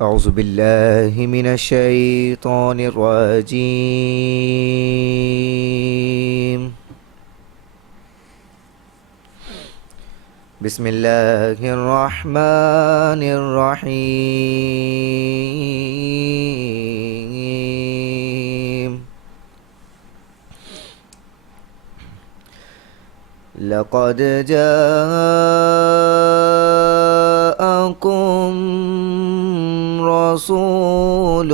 أعوذ بالله من الشيطان الرجيم. بسم الله الرحمن الرحيم. لقد جاءكم رسول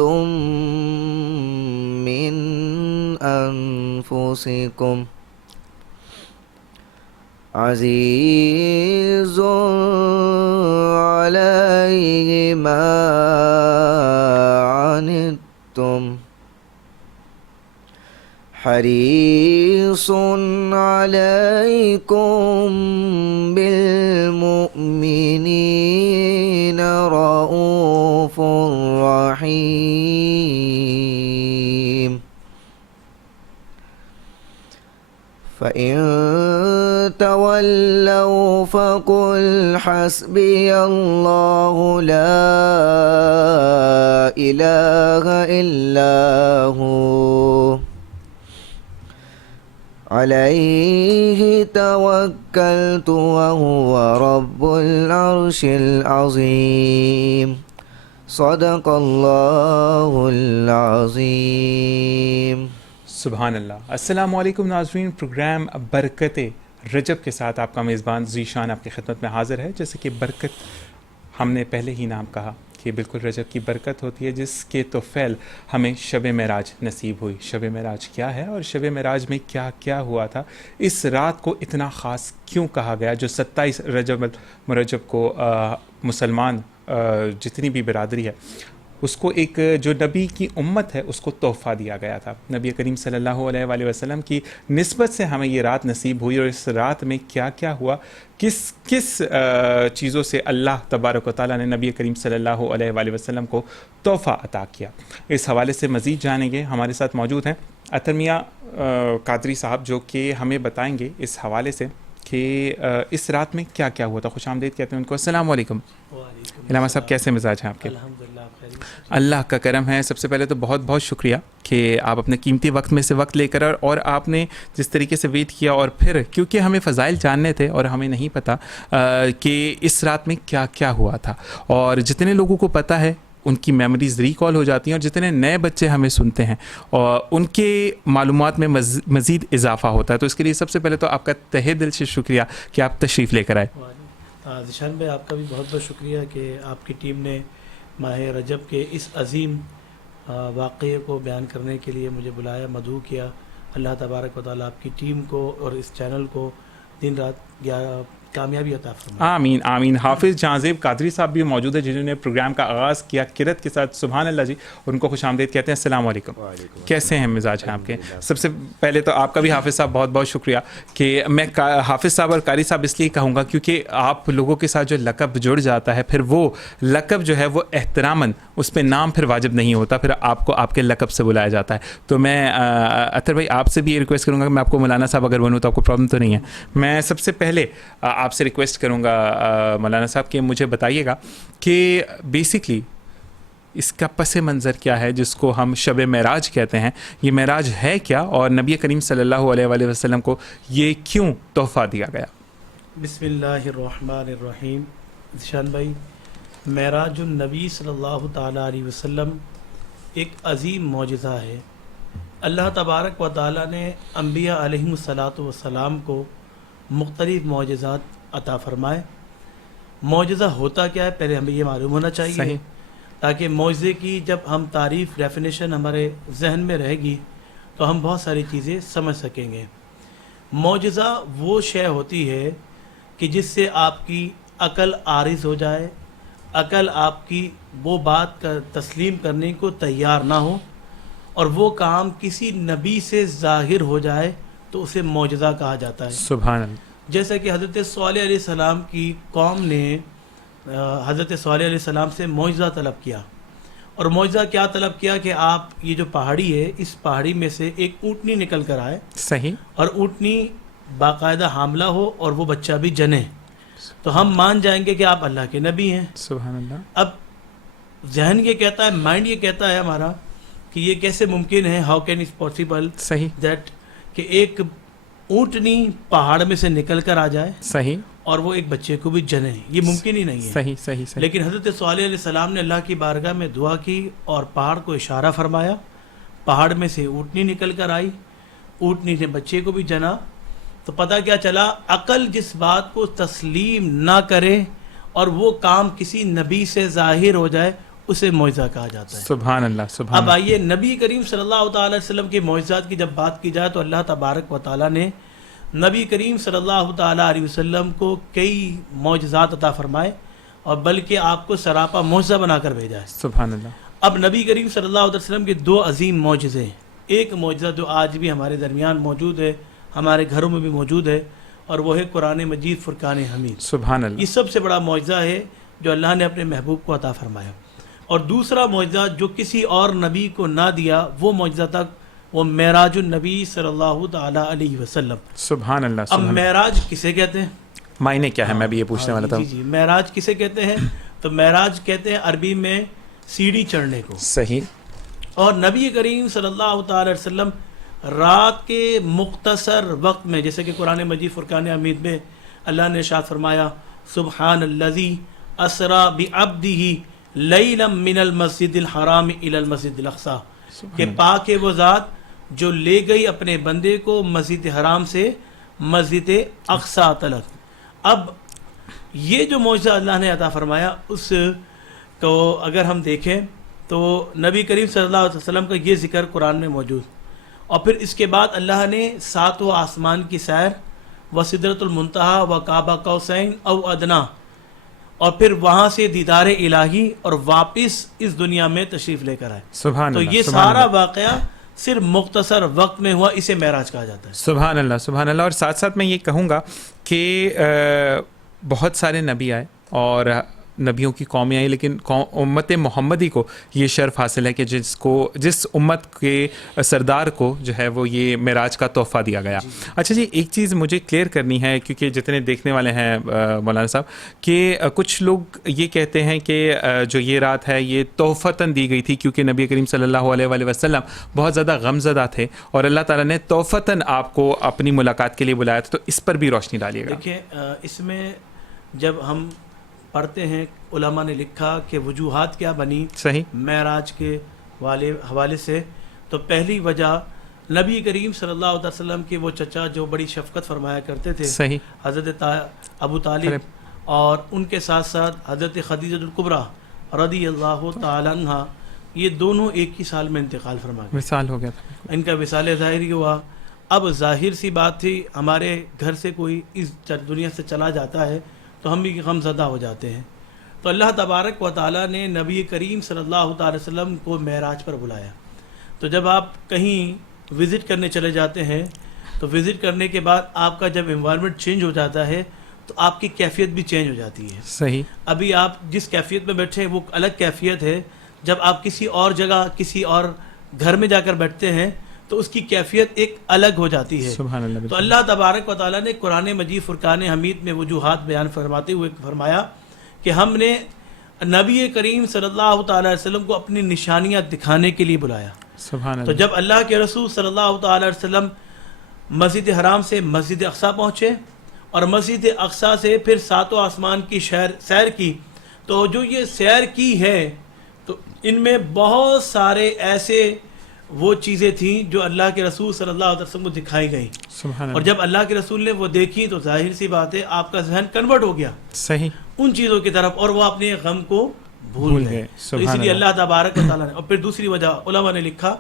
من أنفسكم عزيز عليه ما عنتم حريص عليكم بالمؤمنين رؤوف رحيم. فإن تولوا فقل حسبي الله لا إله إلا هو عليه توكلت وهو رب العرش العظيم. صدق اللہ العظیم. سبحان اللہ. السلام علیکم ناظرین، پروگرام برکت رجب کے ساتھ آپ کا میزبان ذیشان آپ کی خدمت میں حاضر ہے. جیسے کہ برکت ہم نے پہلے ہی نام کہا کہ بالکل رجب کی برکت ہوتی ہے، جس کے توفیل ہمیں شب معراج نصیب ہوئی. شب معراج کیا ہے اور شب معراج میں کیا کیا ہوا تھا، اس رات کو اتنا خاص کیوں کہا گیا، جو 27 رجب مرجب کو مسلمان جتنی بھی برادری ہے اس کو ایک جو نبی کی امت ہے اس کو تحفہ دیا گیا تھا. نبی کریم صلی اللہ علیہ وآلہ وسلم کی نسبت سے ہمیں یہ رات نصیب ہوئی، اور اس رات میں کیا کیا ہوا، کس کس چیزوں سے اللہ تبارک و تعالیٰ نے نبی کریم صلی اللہ علیہ وآلہ وسلم کو تحفہ عطا کیا، اس حوالے سے مزید جانیں گے. ہمارے ساتھ موجود ہیں عطر میاں قادری صاحب، جو کہ ہمیں بتائیں گے اس حوالے سے کہ اس رات میں کیا کیا ہوا تھا. خوش آمدید کہتے ہیں ان کو. السلام علیکم علامہ صاحب، کیسے مزاج ہیں آپ کے؟ اللہ کا کرم ہے. سب سے پہلے تو بہت بہت شکریہ کہ آپ اپنے قیمتی وقت میں سے وقت لے کر اور آپ نے جس طریقے سے ویٹ کیا، اور پھر کیونکہ ہمیں فضائل جاننے تھے اور ہمیں نہیں پتہ کہ اس رات میں کیا کیا ہوا تھا، اور جتنے لوگوں کو پتہ ہے ان کی میموریز ریکال ہو جاتی ہیں، اور جتنے نئے بچے ہمیں سنتے ہیں اور ان کے معلومات میں مزید اضافہ ہوتا ہے. تو اس کے لیے سب سے پہلے تو آپ کا تہہ دل سے شکریہ کہ آپ تشریف لے کر آئے. ذیشان بھائی، آپ کا بھی بہت بہت شکریہ کہ آپ کی ٹیم نے ماہ رجب کے اس عظیم واقعے کو بیان کرنے کے لیے مجھے بلایا، مدعو کیا. اللہ تبارک و تعالیٰ آپ کی ٹیم کو اور اس چینل کو دن رات کامیابی عطا فرمائے. آمین آمین. حافظ جہانزیب قادری صاحب بھی موجود ہے جنہوں نے پروگرام کا آغاز کیا قرت کے ساتھ. سبحان اللہ جی، ان کو خوش آمدید کہتے ہیں. السلام علیکم. کیسے ہیں، مزاج ہیں آپ کے؟ سب سے پہلے تو آپ کا بھی حافظ صاحب بہت بہت شکریہ کہ میں حافظ صاحب اور قاری صاحب اس لیے کہوں گا کیونکہ آپ لوگوں کے ساتھ جو لقب جڑ جاتا ہے، پھر وہ لقب جو ہے وہ احتراماً اس پہ نام پھر واجب نہیں ہوتا، پھر آپ کو آپ کے لقب سے بلایا جاتا ہے. تو میں عطر بھائی آپ سے بھی یہ ریکویسٹ کروں گا کہ میں آپ کو مولانا صاحب اگر بنوں تو آپ کو پرابلم تو نہیں ہے. میں سب سے پہلے آپ سے ریکویسٹ کروں گا مولانا صاحب کہ مجھے بتائیے گا کہ بیسکلی اس کا پس منظر کیا ہے جس کو ہم شب معراج کہتے ہیں. یہ معراج ہے کیا، اور نبی کریم صلی اللہ علیہ وآلہ وسلم کو یہ کیوں تحفہ دیا گیا؟ بسم اللہ الرحمن الرحیم. ذیشان بھائی، معراج النبی صلی اللہ تعالیٰ علیہ وسلم ایک عظیم معجزہ ہے. اللہ تبارک و تعالیٰ نے انبیاء علیہم الصلاۃ والسلام کو مختلف معجزات عطا فرمائے. معجزہ ہوتا کیا ہے پہلے ہمیں یہ معلوم ہونا چاہیے. صحیح. تاکہ معجزے کی جب ہم تعریف ڈیفینیشن ہمارے ذہن میں رہے گی تو ہم بہت ساری چیزیں سمجھ سکیں گے. معجزہ وہ شے ہوتی ہے کہ جس سے آپ کی عقل عارض ہو جائے، عقل آپ کی وہ بات کا تسلیم کرنے کو تیار نہ ہو، اور وہ کام کسی نبی سے ظاہر ہو جائے تو اسے معجزہ کہا جاتا ہے. سبحان اللہ. جیسا کہ حضرت صالح علیہ السلام کی قوم نے حضرت صالح علیہ السلام سے معجزہ طلب کیا، اور معجزہ کیا طلب کیا کہ آپ یہ جو پہاڑی ہے اس پہاڑی میں سے ایک اونٹنی نکل کر آئے. صحیح. اور اونٹنی باقاعدہ حاملہ ہو اور وہ بچہ بھی جنے، تو ہم مان جائیں گے کہ آپ اللہ کے نبی ہیں. سبحان اللہ. اب ذہن یہ کہتا ہے, مائنڈ یہ کہتا ہے ہمارا کہ یہ کیسے ممکن ہے, ہاؤ کین اٹس پاسبل صحیح دیٹ کہ ایک اونٹنی پہاڑ میں سے نکل کر آ جائے صحیح اور وہ ایک بچے کو بھی جنے, یہ ممکن ہی نہیں ہے. صحیح صحیح صحیح لیکن حضرت صالح علیہ السلام نے اللہ کی بارگاہ میں دعا کی اور پہاڑ کو اشارہ فرمایا, پہاڑ میں سے اونٹنی نکل کر آئی, اونٹنی نے بچے کو بھی جنا. تو پتہ کیا چلا, عقل جس بات کو تسلیم نہ کرے اور وہ کام کسی نبی سے ظاہر ہو جائے اسے معجزہ کہا جاتا ہے. سبحان اللہ سبحان اب اللہ. آئیے نبی کریم صلی اللہ تعالی وسلم کے معجزات کی جب بات کی جائے تو اللہ تبارک و تعالیٰ نے نبی کریم صلی اللہ تعالیٰ علیہ وسلم کو کئی معجزات عطا فرمائے اور بلکہ آپ کو سراپا معجزہ بنا کر بھیجا ہے. سبحان اللہ. اب نبی کریم صلی اللہ علیہ وسلم کے دو عظیم معجزے ہیں. ایک معجزہ جو آج بھی ہمارے درمیان موجود ہے, ہمارے گھروں میں بھی موجود ہے, اور وہ ہے قرآن مجید فرقان حمید. سبحان اللہ. یہ سب سے بڑا معجزہ ہے جو اللہ نے اپنے محبوب کو عطا فرمایا. اور دوسرا معجزہ جو کسی اور نبی کو نہ دیا, وہ معجزہ تک وہ معراج النبی صلی اللہ تعالیٰ علیہ وسلم. سبحان اللہ. اب معراج کسے کہتے ہیں؟ معنی کیا ہے, میں بھی یہ پوچھنے والا تھا. جی معراج کسے کہتے ہیں؟ تو معراج کہتے ہیں عربی میں سیڑھی چڑھنے کو. صحیح. اور نبی کریم صلی اللہ تعالی علیہ وسلم رات کے مختصر وقت میں, جیسے کہ قرآن مجید فرقان حمید میں اللہ نے ارشاد فرمایا سبحان الذی اسرا بعبدہ لیلا من المسجد الحرام الی المسجد الاقصی, کہ پاک ہے وہ ذات جو لے گئی اپنے بندے کو مسجد حرام سے مسجد اقصی تلک. اب یہ جو معجزہ اللہ نے عطا فرمایا اس کو اگر ہم دیکھیں تو نبی کریم صلی اللہ علیہ وسلم کا یہ ذکر قرآن میں موجود, اور پھر اس کے بعد اللہ نے ساتواں آسمان کی سیر و سدرۃ المنتہا و کعبہ قوسین او ادنا, اور پھر وہاں سے دیدار الہی اور واپس اس دنیا میں تشریف لے کر آئے. سبحان تو اللہ. یہ سبحان سارا اللہ. واقعہ صرف مختصر وقت میں ہوا, اسے معراج کہا جاتا ہے. سبحان اللہ سبحان اللہ. اور ساتھ ساتھ میں یہ کہوں گا کہ بہت سارے نبی آئے اور نبیوں کی قومیں آئی, لیکن امت محمدی کو یہ شرف حاصل ہے کہ جس امت کے سردار کو جو ہے وہ یہ معراج کا تحفہ دیا گیا. اچھا جی, ایک چیز مجھے کلیئر کرنی ہے کیونکہ جتنے دیکھنے والے ہیں مولانا صاحب, کہ کچھ لوگ یہ کہتے ہیں کہ جو یہ رات ہے یہ تحفتاً دی گئی تھی کیونکہ نبی کریم صلی اللہ علیہ وآلہ وسلم بہت زیادہ غمزدہ تھے اور اللہ تعالیٰ نے تحفتاً آپ کو اپنی ملاقات کے لیے بلایا تھا. تو اس پر بھی روشنی ڈالیے گا. دیکھیں اس میں جب ہم پڑھتے ہیں علماء نے لکھا کہ وجوہات کیا بنی صحیح معراج کے حوالے سے, تو پہلی وجہ نبی کریم صلی اللہ علیہ وسلم کے وہ چچا جو بڑی شفقت فرمایا کرتے تھے, صحیح, حضرت ابو طالب, اور ان کے ساتھ ساتھ حضرت خدیجہ الکبریٰ رضی اللہ تعالی عنہا, یہ دونوں ایک ہی سال میں انتقال فرما گئے. وصال ہو گیا تھا, ان کا وصال ظاہری ہوا. اب ظاہر سی بات تھی, ہمارے گھر سے کوئی اس دنیا سے چلا جاتا ہے تو ہم بھی غم زدہ ہو جاتے ہیں. تو اللہ تبارک و تعالیٰ نے نبی کریم صلی اللہ تعالی وسلم کو معراج پر بلایا. تو جب آپ کہیں وزٹ کرنے چلے جاتے ہیں تو وزٹ کرنے کے بعد آپ کا جب انوائرمنٹ چینج ہو جاتا ہے تو آپ کی کیفیت بھی چینج ہو جاتی ہے. صحیح. ابھی آپ جس کیفیت میں بیٹھے ہیں وہ الگ کیفیت ہے, جب آپ کسی اور جگہ کسی اور گھر میں جا کر بیٹھتے ہیں تو اس کی کیفیت ایک الگ ہو جاتی ہے. سبحان اللہ. تو اللہ تبارک و تعالیٰ نے قرآن مجید فرقان حمید میں وجوہات بیان فرماتے ہوئے فرمایا کہ ہم نے نبی کریم صلی اللہ تعالی علیہ وسلم کو اپنی نشانیاں دکھانے کے لیے بلایا. سبحان اللہ. تو جب اللہ کے رسول صلی اللہ تعالی علیہ وسلم مسجد حرام سے مسجد اقصی پہنچے اور مسجد اقصی سے پھر ساتواں آسمان کی سیر کی, تو جو یہ سیر کی ہے تو ان میں بہت سارے ایسے وہ چیزیں تھیں جو اللہ کے رسول صلی اللہ علیہ وسلم کو دکھائی گئیں. سبحان اللہ. اور جب اللہ کے رسول نے وہ دیکھی تو ظاہر سی بات ہے آپ کا ذہن کنورٹ ہو گیا صحیح ان چیزوں کی طرف, اور وہ اپنے غم کو بھول گئے. تو اس لیے اللہ تبارک و تعالیٰ نے, اور پھر دوسری وجہ علماء نے لکھا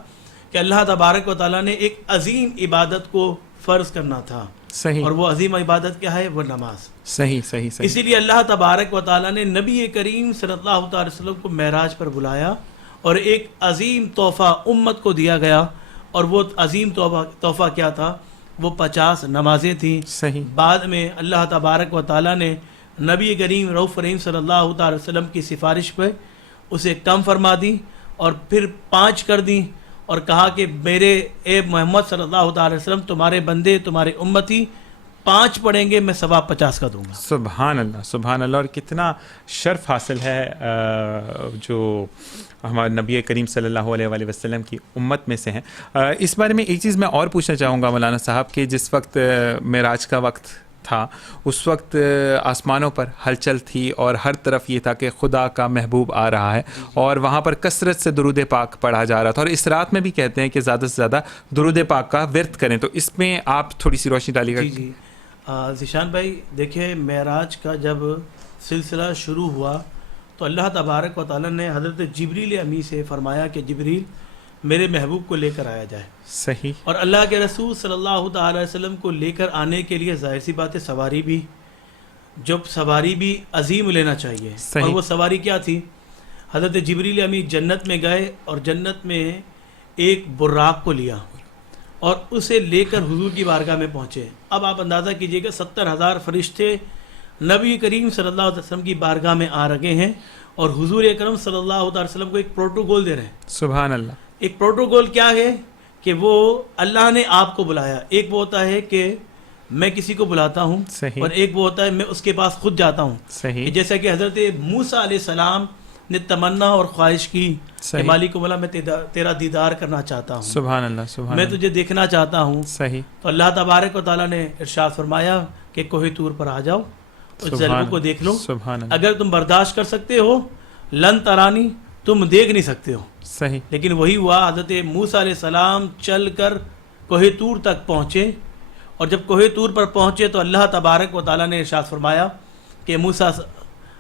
کہ اللہ تبارک و تعالیٰ نے ایک عظیم عبادت کو فرض کرنا تھا. صحیح. اور وہ عظیم عبادت کیا ہے؟ وہ نماز. صحیح صحیح صحیح. اسی لیے اللہ تبارک و تعالیٰ نے نبی کریم صلی اللہ تعالی وسلم کو معراج پر بلایا اور ایک عظیم تحفہ امت کو دیا گیا, اور وہ عظیم تحفہ کیا تھا؟ وہ 50 نمازیں تھیں. صحیح. بعد میں اللہ تبارک و تعالیٰ نے نبی کریم رؤوف رحیم صلی اللہ تعالی وسلم کی سفارش پہ اسے کم فرما دی اور پھر 5 کر دیں, اور کہا کہ میرے اے محمد صلی اللہ تعالی وسلم تمہارے بندے تمہارے امتی 5 پڑھیں گے میں ثواب 50 کا دوں گا. سبحان اللہ سبحان اللہ. اور کتنا شرف حاصل ہے جو ہمارے نبی کریم صلی اللہ علیہ وآلہ وسلم کی امت میں سے ہیں. اس بارے میں ایک چیز میں اور پوچھنا چاہوں گا مولانا صاحب کہ جس وقت معراج کا وقت تھا اس وقت آسمانوں پر ہلچل تھی اور ہر طرف یہ تھا کہ خدا کا محبوب آ رہا ہے اور وہاں پر کثرت سے درود پاک پڑھا جا رہا تھا, اور اس رات میں بھی کہتے ہیں کہ زیادہ سے زیادہ درود پاک کا ورد کریں. تو اس میں آپ تھوڑی سی روشنی ڈالیے گا. جی ذیشان بھائی دیکھیں, معراج کا جب سلسلہ شروع ہوا تو اللہ تبارک و تعالیٰ نے حضرت جبریل امی سے فرمایا کہ جبریل میرے محبوب کو لے کر آیا جائے. صحیح. اور اللہ کے رسول صلی اللہ تعالی علیہ وسلم کو لے کر آنے کے لیے ظاہر سی بات ہے سواری بھی عظیم لینا چاہیے. صحیح. اور وہ سواری کیا تھی؟ حضرت جبریل امی جنت میں گئے اور جنت میں ایک براق کو لیا اور اسے لے کر حضور کی بارگاہ میں پہنچے. اب آپ اندازہ کیجئے گا 70,000 فرشتے نبی کریم صلی اللہ علیہ وسلم کی بارگاہ میں آ رہے ہیں اور حضور اکرم صلی اللہ علیہ وسلم کو ایک پروٹوکول دے رہے ہیں. سبحان اللہ. ایک پروٹوکول کیا ہے کہ وہ اللہ نے آپ کو بلایا. ایک وہ ہوتا ہے کہ میں کسی کو بلاتا ہوں, صحیح. اور ایک وہ ہوتا ہے میں اس کے پاس خود جاتا ہوں. صحیح. جیسا کہ حضرت موسیٰ علیہ السلام نے تمنا اور خواہش کی کہ مالک مولا میں تیرا دیدار کرنا چاہتا ہوں, سبحان اللہ سبحان میں تجھے دیکھنا چاہتا ہوں. صحیح. تو اللہ تبارک و تعالیٰ نے ارشاد فرمایا کہ کوہ طور پر آ جاؤ, اس جلوے کو دیکھ لو. سبحان اللہ. اگر تم برداشت کر سکتے ہو لن ترانی, تم دیکھ نہیں سکتے ہو. صحیح. لیکن وہی ہوا, حضرت موسیٰ علیہ السلام چل کر کوہ طور تک پہنچے, اور جب کوہ طور پر پہنچے تو اللہ تبارک و تعالیٰ نے ارشاد فرمایا کہ موسیٰ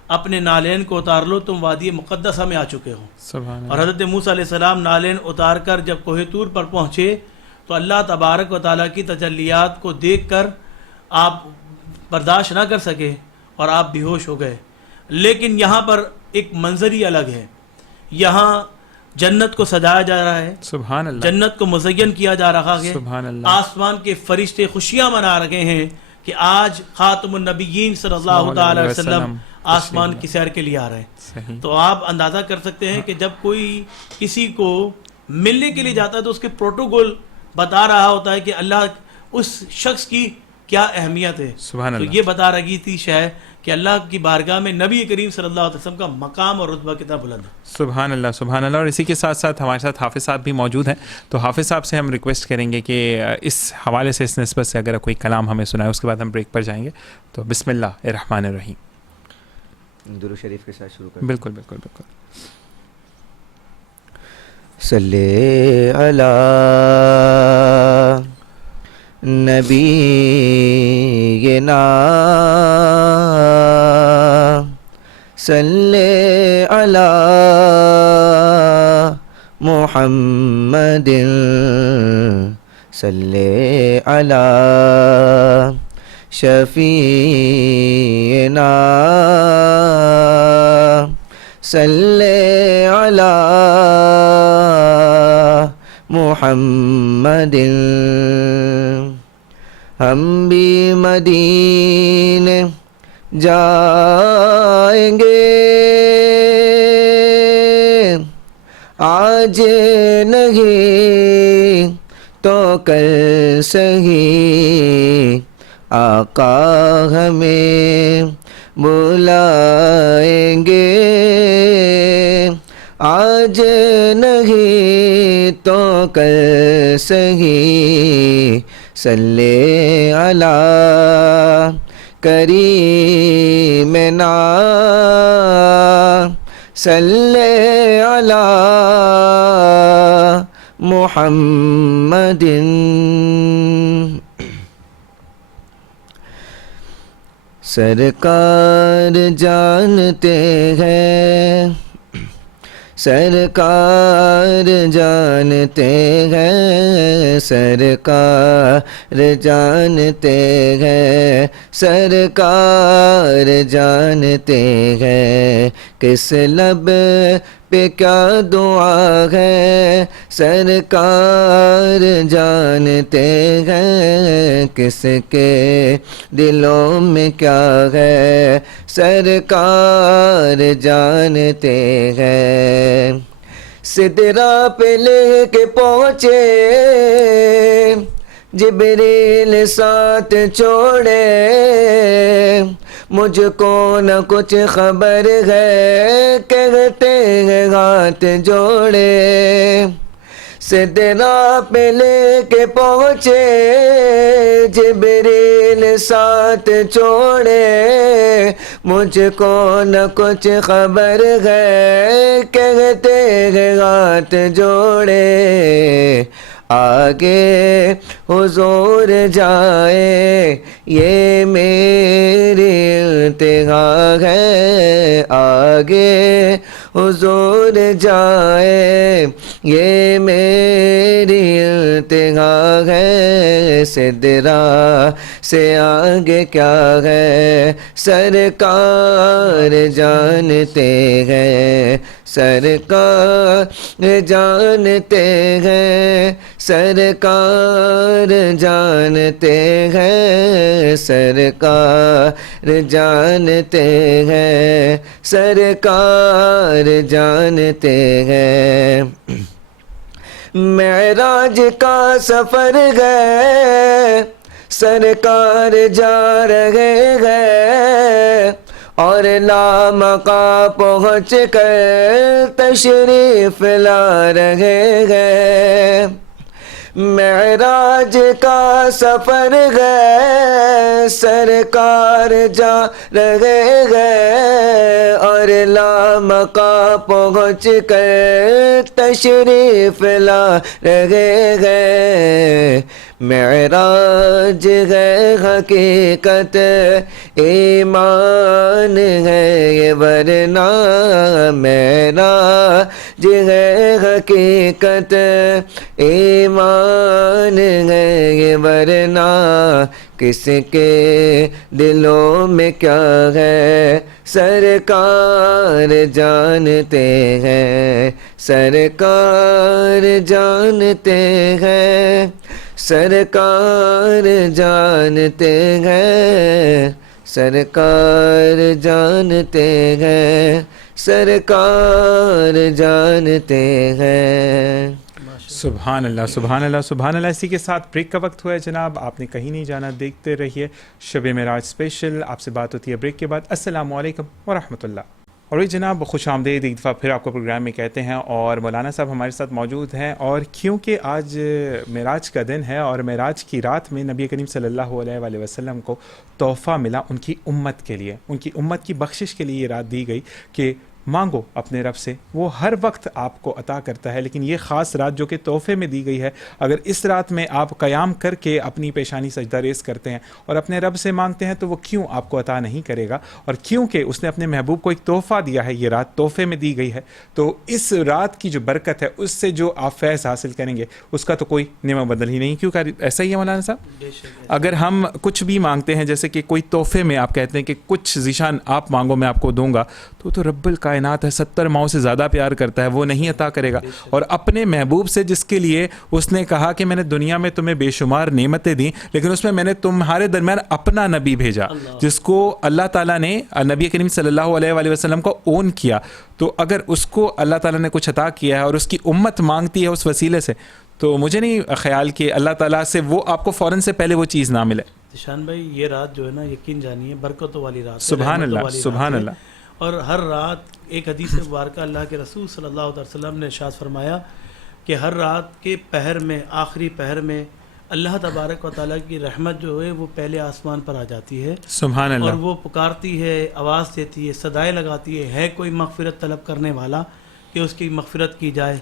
اپنے نالین کو اتار لو, تم وادی مقدسہ میں آ چکے ہو. سبحان اور حضرت موسیٰ علیہ السلام نالین اتار کر جب کوہ طور پر پہنچے تو اللہ تبارک و تعالیٰ کی تجلیات کو دیکھ کر آپ برداشت نہ کر سکے اور آپ بے ہوش ہو گئے. لیکن یہاں پر ایک منظر ہی الگ ہے. یہاں جنت کو سجایا جا رہا ہے, سبحان اللہ. جنت کو مزین کیا جا رہا ہے. سبحان اللہ. آسمان کے فرشتے خوشیاں منا رہے ہیں کہ آج خاتم النبیین صلی اللہ تعالی علیہ وسلم آسمان کی سیر کے لیے آ رہے ہیں. صحیح. تو آپ اندازہ کر سکتے ہیں کہ جب کوئی کسی کو ملنے کے لیے جاتا ہے تو اس کے پروٹوکول بتا رہا ہوتا ہے کہ اللہ اس شخص کی کیا اہمیت ہے. سبحان تو اللہ. یہ بتا رہی تھی شاید کہ اللہ کی بارگاہ میں نبی کریم صلی اللہ علیہ وسلم کا مقام اور رتبہ کتنا بلند ہے. سبحان اللہ سبحان اللہ. اور اسی کے ساتھ ساتھ ہمارے ساتھ حافظ صاحب بھی موجود ہیں, تو حافظ صاحب سے ہم ریکویسٹ کریں گے کہ اس حوالے سے, اس نسبت سے اگر کوئی کلام ہمیں سنائے, اس کے بعد ہم بریک پر جائیں گے. تو بسم اللہ الرحمن الرحیم. درود شریف کے ساتھ شروع کریں. بالکل بالکل بالکل. صلی علی نبینا صلی علی محمد صلی علی شفیعنا صلی علی محمد. ہم بھی مدینے جائیں گے آج نہیں تو کل سہی, آقا ہمیں بلائیں گے آج نہیں تو کل سہی. صلی علی کریمنا صلی علی محمد. سرکار جانتے ہیں, سرکار جانتے ہیں, سرکار جانتے ہیں, سرکار جانتے ہیں کس لب پہ کیا دعا ہے, سرکار جانتے ہیں کس کے دلوں میں کیا ہے, سرکار جانتے ہیں. سدرا پہ لے کے پہنچے جبریل ساتھ چھوڑے مجھ کو نہ کچھ خبر ہے کہتے ہیں ہاتھ جوڑے سدرا پہ لے کے پہنچے جبریل ساتھ چھوڑے مجھ کو نہ کچھ خبر ہے کہتے ہیں ہاتھ جوڑے آگے حضور جائے یہ میری انتہا ہے آگے حضور جائے یہ میری انتہا ہے سدرا سے آگے کیا ہے سرکار جانتے ہیں سرکار جانتے ہیں سرکار جانتے ہیں سرکار جانتے ہیں سرکار جانتے ہیں معراج کا سفر ہے سرکار جا رہے ہیں اور لامقام پہنچ کر تشریف لا رہے ہیں معراج کا سفر ہے سرکار جا رہے ہیں اور لامقام پہنچ کر تشریف لا رہے ہیں معراج ہے حقیقت ایمان ہے یہ ورنہ معراج ہے حقیقت ایمان ہے یہ ورنہ کس کے دلوں میں کیا ہے سرکار جانتے ہیں سرکار جانتے ہیں سرکار جانتے ہیں سرکار جانتے ہیں سرکار جانتے ہیں سبحان اللہ سبحان اللہ سبحان اللہ. اسی کے ساتھ بریک کا وقت ہوا ہے جناب, آپ نے کہیں نہیں جانا, دیکھتے رہیے شب معراج اسپیشل. آپ سے بات ہوتی ہے بریک کے بعد. السلام علیکم ورحمۃ اللہ. اور یہ جناب خوش آمدید ایک دفعہ پھر آپ کو پروگرام میں کہتے ہیں, اور مولانا صاحب ہمارے ساتھ موجود ہیں. اور کیونکہ آج معراج کا دن ہے اور معراج کی رات میں نبی کریم صلی اللہ علیہ وآلہ وسلم کو تحفہ ملا ان کی امت کے لیے, ان کی امت کی بخشش کے لیے یہ رات دی گئی کہ مانگو اپنے رب سے, وہ ہر وقت آپ کو عطا کرتا ہے. لیکن یہ خاص رات جو کہ تحفے میں دی گئی ہے, اگر اس رات میں آپ قیام کر کے اپنی پیشانی سجدہ ریز کرتے ہیں اور اپنے رب سے مانگتے ہیں تو وہ کیوں آپ کو عطا نہیں کرے گا؟ اور کیونکہ اس نے اپنے محبوب کو ایک تحفہ دیا ہے, یہ رات تحفے میں دی گئی ہے, تو اس رات کی جو برکت ہے اس سے جو آپ فیض حاصل کریں گے اس کا تو کوئی نعمت بدل ہی نہیں. کیوں ایسا ہی ہے مولانا صاحب؟ اگر ہم کچھ بھی مانگتے ہیں, جیسے کہ کوئی تحفے میں آپ کہتے ہیں کہ کچھ ذیشان آپ مانگو میں آپ کو دوں گا, تو رب کائنات ہے, 70 ماؤں سے زیادہ پیار کرتا ہے, وہ نہیں عطا کرے گا. اور اپنے محبوب سے جس کے لیے اس نے کہا کہ میں نے دنیا میں تمہیں بے شمار نعمتیں دیں, لیکن اس میں نے تمہارے درمیان اپنا نبی بھیجا جس کو اللہ تعالیٰ نے نبی کریم صلی اللہ علیہ وآلہ وسلم کو اون کیا. تو اگر اس کو اللہ تعالیٰ نے کچھ عطا کیا ہے اور اس کی امت مانگتی ہے اس وسیلے سے, تو مجھے نہیں خیال کہ اللہ تعالیٰ سے وہ آپ کو فوراً سے پہلے وہ چیز نہ ملے. شان بھائی یہ رات جو ہے نا, یقین جانیے برکتوں والی رات. سبحان اللہ سبحان اللہ. اور ہر رات ایک حدیث مبارکہ اللہ کے رسول صلی اللہ علیہ وسلم نے ارشاد فرمایا کہ ہر رات کے پہر میں, آخری پہر میں اللہ تبارک و تعالیٰ کی رحمت جو ہے وہ پہلے آسمان پر آ جاتی ہے. سبحان اللہ. اور وہ پکارتی ہے, آواز دیتی ہے, صدائیں لگاتی ہے کوئی مغفرت طلب کرنے والا کہ اس کی مغفرت کی جائے,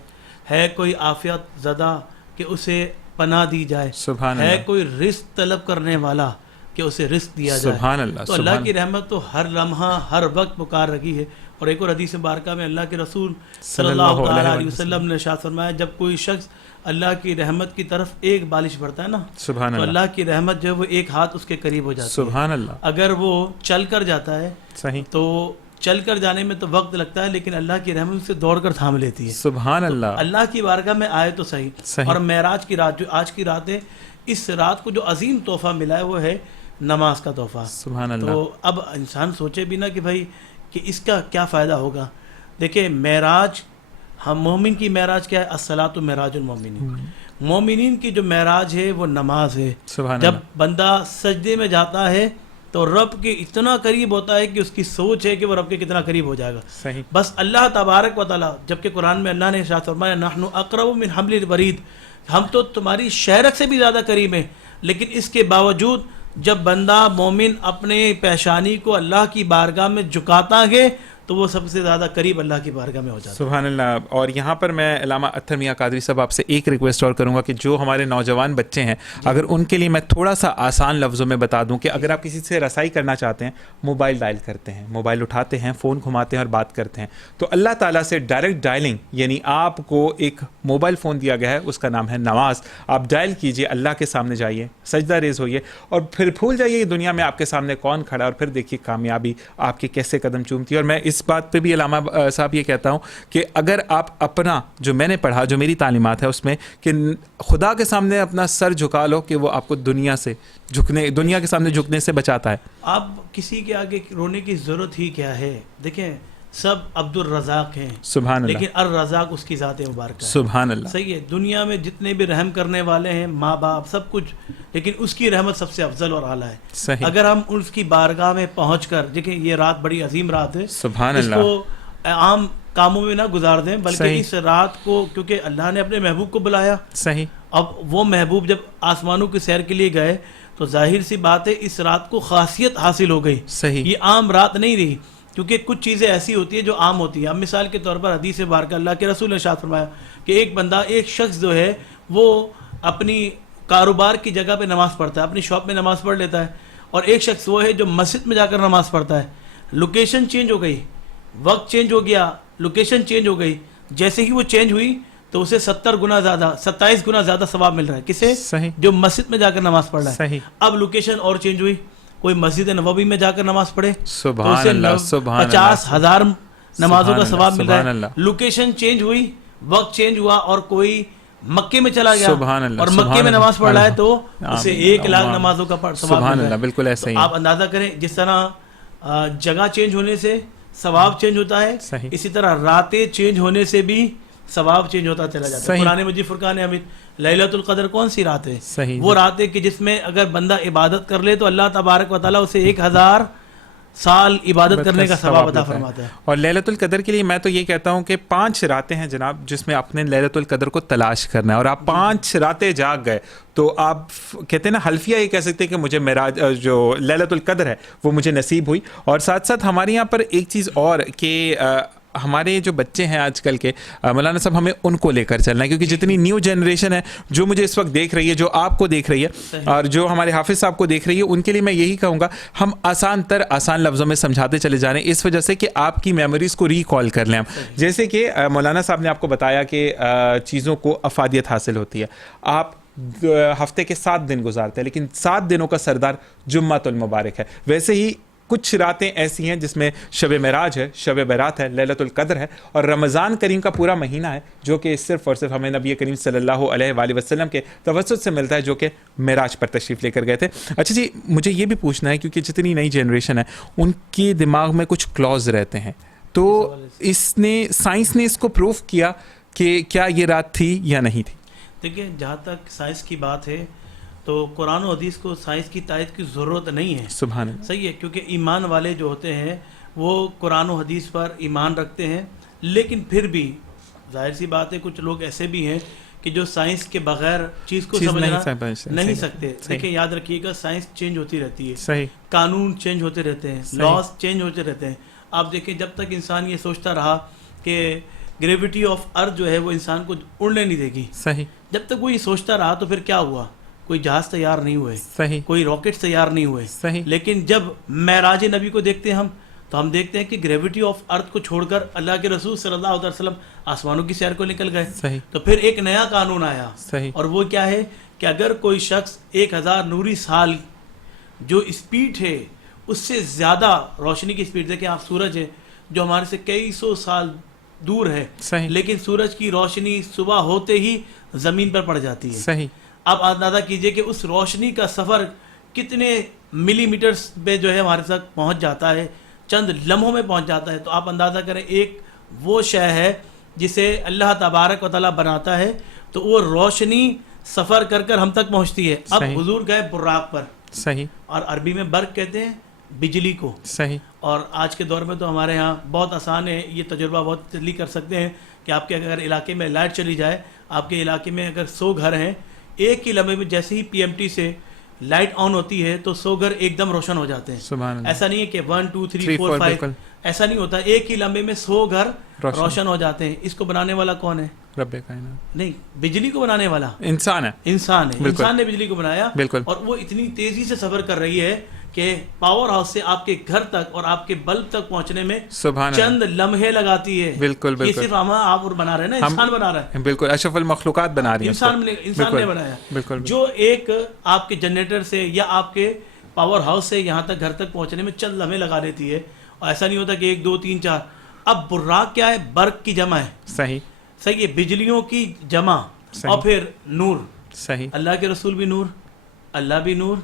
ہے کوئی عافیت زدہ کہ اسے پناہ دی جائے, سبحان ہے اللہ. کوئی رزق طلب کرنے والا کہ اسے رزق دیا جائے. سبحان اللہ. تو اللہ کی رحمت تو ہر لمحہ ہر وقت پکار رہی ہے. اور ایک اور حدیث مبارکہ میں اللہ کے رسول صلی اللہ علیہ وسلم نے ارشاد فرمایا, جب کوئی شخص اللہ کی رحمت کی طرف ایک بالش بڑھتا ہے نا, سبحان تو اللہ, اللہ کی رحمت جو ہے وہ ایک ہاتھ اس کے قریب ہو جاتی ہے. سبحان اللہ. اگر وہ چل کر جاتا ہے صحیح, تو چل کر جانے میں تو وقت لگتا ہے, لیکن اللہ کی رحمت سے دوڑ کر تھام لیتی ہے. سبحان اللہ. اللہ کی بارگاہ میں آئے تو صحیح. اور معراج کی رات جو آج کی رات ہے, اس رات کو جو عظیم تحفہ ملا ہے وہ ہے نماز کا تحفہ. سبحان اللہ. تو اب انسان سوچے بھی نا کہ بھائی کہ اس کا کیا فائدہ ہوگا. دیکھیں معراج, ہم مومن کی معراج کیا ہے, الصلاۃ معراج المومنین. مومنین کی جو معراج ہے وہ نماز ہے. سبحان جب اللہ. بندہ سجدے میں جاتا ہے تو رب کے اتنا قریب ہوتا ہے کہ اس کی سوچ ہے کہ وہ رب کے کتنا قریب ہو جائے گا. صحیح. بس اللہ تبارک و تعالیٰ، جبکہ قرآن میں اللہ نے ارشاد فرمایا نحن اقرب من حبل الورید، ہم تو تمہاری شہرک سے بھی زیادہ قریب ہیں. لیکن اس کے باوجود جب بندہ مومن اپنے پیشانی کو اللہ کی بارگاہ میں جھکاتا ہے تو وہ سب سے زیادہ قریب اللہ کی بارگاہ میں ہو جاتا ہے. سبحان اللہ. اور یہاں پر میں علامہ اطہر میاں قادری صاحب آپ سے ایک ریکویسٹ اور کروں گا کہ جو ہمارے نوجوان بچے ہیں اگر ان کے لیے میں تھوڑا سا آسان لفظوں میں بتا دوں کہ اگر آپ کسی سے رسائی کرنا چاہتے ہیں، موبائل ڈائل کرتے ہیں، موبائل اٹھاتے ہیں، فون گھماتے ہیں اور بات کرتے ہیں، تو اللہ تعالیٰ سے ڈائریکٹ ڈائلنگ، یعنی آپ کو ایک موبائل فون دیا گیا ہے، اس کا نام ہے نماز. آپ ڈائل کیجئے، اللہ کے سامنے جائیے، سجدہ ریز ہوئیے اور پھر بھول جائیے دنیا میں آپ کے سامنے کون کھڑا ہے، اور پھر دیکھیے کامیابی آپ کے کیسے قدم چومتی ہے. اور میں اس بات پہ بھی علامہ صاحب یہ کہتا ہوں کہ اگر آپ اپنا جو میں نے پڑھا، جو میری تعلیمات ہے اس میں، کہ خدا کے سامنے اپنا سر جھکا لو کہ وہ آپ کو دنیا کے سامنے جھکنے سے بچاتا ہے. آپ کسی کے آگے رونے کی ضرورت ہی کیا ہے؟ دیکھیں سب عبد الرزاق ہیں، سبحان اللہ. لیکن الرزاق اس کی ذات مبارکہ ہے. سبحان اللہ. صحیح ہے. دنیا میں جتنے بھی رحم کرنے والے ہیں، ماں باپ، سب کچھ، لیکن اس کی رحمت سب سے افضل اور اعلیٰ ہے. صحیح. اگر ہم اس کی بارگاہ میں پہنچ کر دیکھیں، یہ رات بڑی عظیم رات ہے، سبحان اس اللہ. کو عام کاموں میں نہ گزار دیں، بلکہ صحیح. اس رات کو، کیونکہ اللہ نے اپنے محبوب کو بلایا. صحیح. اب وہ محبوب جب آسمانوں کی سیر کے لیے گئے تو ظاہر سی بات ہے اس رات کو خاصیت حاصل ہو گئی. صحیح. یہ عام رات نہیں رہی، کیونکہ کچھ چیزیں ایسی ہوتی ہیں جو عام ہوتی ہیں. اب مثال کے طور پر حدیث مبارکہ اللہ کے رسول نے ارشاد فرمایا کہ ایک بندہ، ایک شخص جو ہے وہ اپنی کاروبار کی جگہ پہ نماز پڑھتا ہے، اپنی شاپ میں نماز پڑھ لیتا ہے، اور ایک شخص وہ ہے جو مسجد میں جا کر نماز پڑھتا ہے. لوکیشن چینج ہو گئی، وقت چینج ہو گیا، لوکیشن چینج ہو گئی، جیسے ہی وہ چینج ہوئی تو اسے 70 گنا زیادہ، 27 گنا زیادہ ثواب مل رہا ہے. کسے؟ صحیح. جو مسجد میں جا کر نماز پڑھ رہا ہے. صحیح. اب لوکیشن اور چینج ہوئی، کوئی مسجد نبوی میں جا کر نماز پڑھے تو سبحان اسے اللہ. سبحان اللہ. 50,000 نمازوں کا ثواب مل سبحان رہا اللہ. ہے. لوکیشن چینج ہوئی، وقت چینج ہوا، اور کوئی مکے میں چلا گیا سبحان اللہ. اور مکے میں نماز پڑھ رہا ہے تو اسے 1 لاکھ اللہ. نمازوں کا ثواب سبحان مل رہا اللہ. ہے. بالکل ایسا ہی. آپ اندازہ کریں جس طرح جگہ چینج ہونے سے ثواب چینج ہوتا ہے، صحیح. اسی طرح راتیں چینج ہونے سے بھی ثواب چینج ہوتا چلا جاتا ہے. صحیح. قرآن مجید فرقان حمید، لیلۃ القدر کون سی رات ہے؟ صحیح. وہ رات ہے کہ جس میں اگر بندہ عبادت کر لے تو اللہ تبارک و تعالیٰ اسے 1000 سال عبادت کرنے کا ثواب عطا فرماتا ہے. اور لیلۃ القدر کے لیے میں تو یہ کہتا ہوں کہ 5 راتیں ہیں جناب جس میں آپ نے لیلۃ القدر کو تلاش کرنا ہے، اور آپ 5 راتیں جاگ گئے تو آپ کہتے ہیں نا حلفیہ یہ کہہ سکتے ہیں کہ مجھے معراج جو لیلۃ القدر ہے وہ مجھے نصیب ہوئی. اور ساتھ ساتھ ہمارے یہاں پر ایک چیز اور کہ ہمارے جو بچے ہیں آج کل کے، مولانا صاحب ہمیں ان کو لے کر چلنا ہے، کیونکہ جتنی نیو جنریشن ہے جو مجھے اس وقت دیکھ رہی ہے، جو آپ کو دیکھ رہی ہے اور جو ہمارے حافظ صاحب کو دیکھ رہی ہے، ان کے لیے میں یہی کہوں گا ہم آسان لفظوں میں سمجھاتے چلے جا رہے ہیں، اس وجہ سے کہ آپ کی میموریز کو ریکال کر لیں. جیسے کہ مولانا صاحب نے آپ کو بتایا کہ چیزوں کو افادیت حاصل ہوتی ہے. آپ ہفتے کے 7 دن گزارتے ہیں، لیکن 7 دنوں کا سردار جمعۃ المبارک ہے. ویسے ہی کچھ راتیں ایسی ہیں جس میں شب معراج ہے، شب برات ہے، لیلۃ القدر ہے، اور رمضان کریم کا پورا مہینہ ہے جو کہ صرف اور صرف ہمیں نبی کریم صلی اللہ علیہ وآلہ وسلم کے توسط سے ملتا ہے، جو کہ معراج پر تشریف لے کر گئے تھے. اچھا جی، مجھے یہ بھی پوچھنا ہے کیونکہ جتنی نئی جنریشن ہے ان کے دماغ میں کچھ کلوز رہتے ہیں، تو سائنس نے اس کو پروف کیا کہ کیا یہ رات تھی یا نہیں تھی؟ دیکھیں، جہاں تک سائنس کی بات ہے تو قرآن و حدیث کو سائنس کی تائید کی ضرورت نہیں ہے. سبحان اللہ. صحیح ہے، کیونکہ ایمان والے جو ہوتے ہیں وہ قرآن و حدیث پر ایمان رکھتے ہیں، لیکن پھر بھی ظاہر سی بات ہے کچھ لوگ ایسے بھی ہیں کہ جو سائنس کے بغیر چیز کو سمجھنا نہیں سکتے. دیکھیں، یاد رکھیے گا سائنس چینج ہوتی رہتی ہے. صحیح. قانون چینج ہوتے رہتے ہیں، لاز چینج ہوتے رہتے ہیں. آپ دیکھیں جب تک انسان یہ سوچتا رہا کہ گریویٹی آف ارتھ جو ہے وہ انسان کو اڑنے نہیں دے گی، صحیح، جب تک وہ یہ سوچتا رہا تو پھر کیا ہوا؟ کوئی جہاز تیار نہیں ہوئے، صحیح، کوئی راکٹ تیار نہیں ہوئے. صحیح. لیکن جب معراج نبی کو دیکھتے ہیں ہم تو ہم دیکھتے ہیں کہ گریویٹی آف ارتھ کو چھوڑ کر اللہ کے رسول صلی اللہ علیہ وسلم آسمانوں کی سیر کو نکل گئے. صحیح. تو پھر ایک نیا قانون آیا، صحیح. اور وہ کیا ہے کہ اگر کوئی شخص 1000 نوری سال جو اسپیڈ ہے اس سے زیادہ روشنی کی اسپیڈ، دیکھیں آپ سورج ہے جو ہمارے سے کئی سو سال دور ہے، صحیح، لیکن سورج کی روشنی صبح ہوتے ہی زمین پر پڑ جاتی ہے. صحیح. آپ اندازہ کیجئے کہ اس روشنی کا سفر کتنے ملی میٹرز پہ جو ہے ہمارے تک پہنچ جاتا ہے، چند لمحوں میں پہنچ جاتا ہے. تو آپ اندازہ کریں ایک وہ شے ہے جسے اللہ تبارک و تعالیٰ بناتا ہے تو وہ روشنی سفر کر کر ہم تک پہنچتی ہے. اب صحیح. حضور گئے براق پر, صحیح اور عربی میں برق کہتے ہیں بجلی کو. صحیح اور آج کے دور میں تو ہمارے ہاں بہت آسان ہے, یہ تجربہ بہت جلدی کر سکتے ہیں کہ آپ کے اگر علاقے میں لائٹ چلی جائے, آپ کے علاقے میں اگر 100 گھر ہیں, ایک ہی لمحے میں جیسے ہی PMT سے لائٹ آن ہوتی ہے تو 100 گھر ایک دم روشن ہو جاتے ہیں. سبحان اللہ. ایسا نہیں ہے کہ 1 2 3 4 5 بالکل. ایسا نہیں ہوتا, ایک ہی لمحے میں 100 گھر روشن ہو جاتے ہیں. اس کو بنانے والا کون ہے؟ رب کائنات. نہیں, بجلی کو بنانے والا انسان ہے. انسان ہے. انسان نے بجلی کو بنایا, بالکل. اور وہ اتنی تیزی سے سفر کر رہی ہے کہ پاور ہاؤس سے آپ کے گھر تک اور آپ کے بلب تک پہنچنے میں سبحان چند لمحے لگاتی ہے. بالکل یہ بالکل صرف ہم آپ بنا رہے ہیں نا, انسان بنا رہا ہے. بالکل اشرف المخلوقات بنا رہی ہیں. انسان نے بنایا. بالکل. جو ایک آپ کے جنریٹر سے یا آپ کے پاور ہاؤس سے یہاں تک گھر تک پہنچنے میں چند لمحے لگا دیتی ہے, اور ایسا نہیں ہوتا کہ 1 2 3 4. اب براق کیا ہے؟ برق کی جمع ہے. صحیح صحیح ہے, بجلیوں کی جمع. اور پھر نور. صحیح. اللہ کے رسول بھی نور, اللہ بھی نور,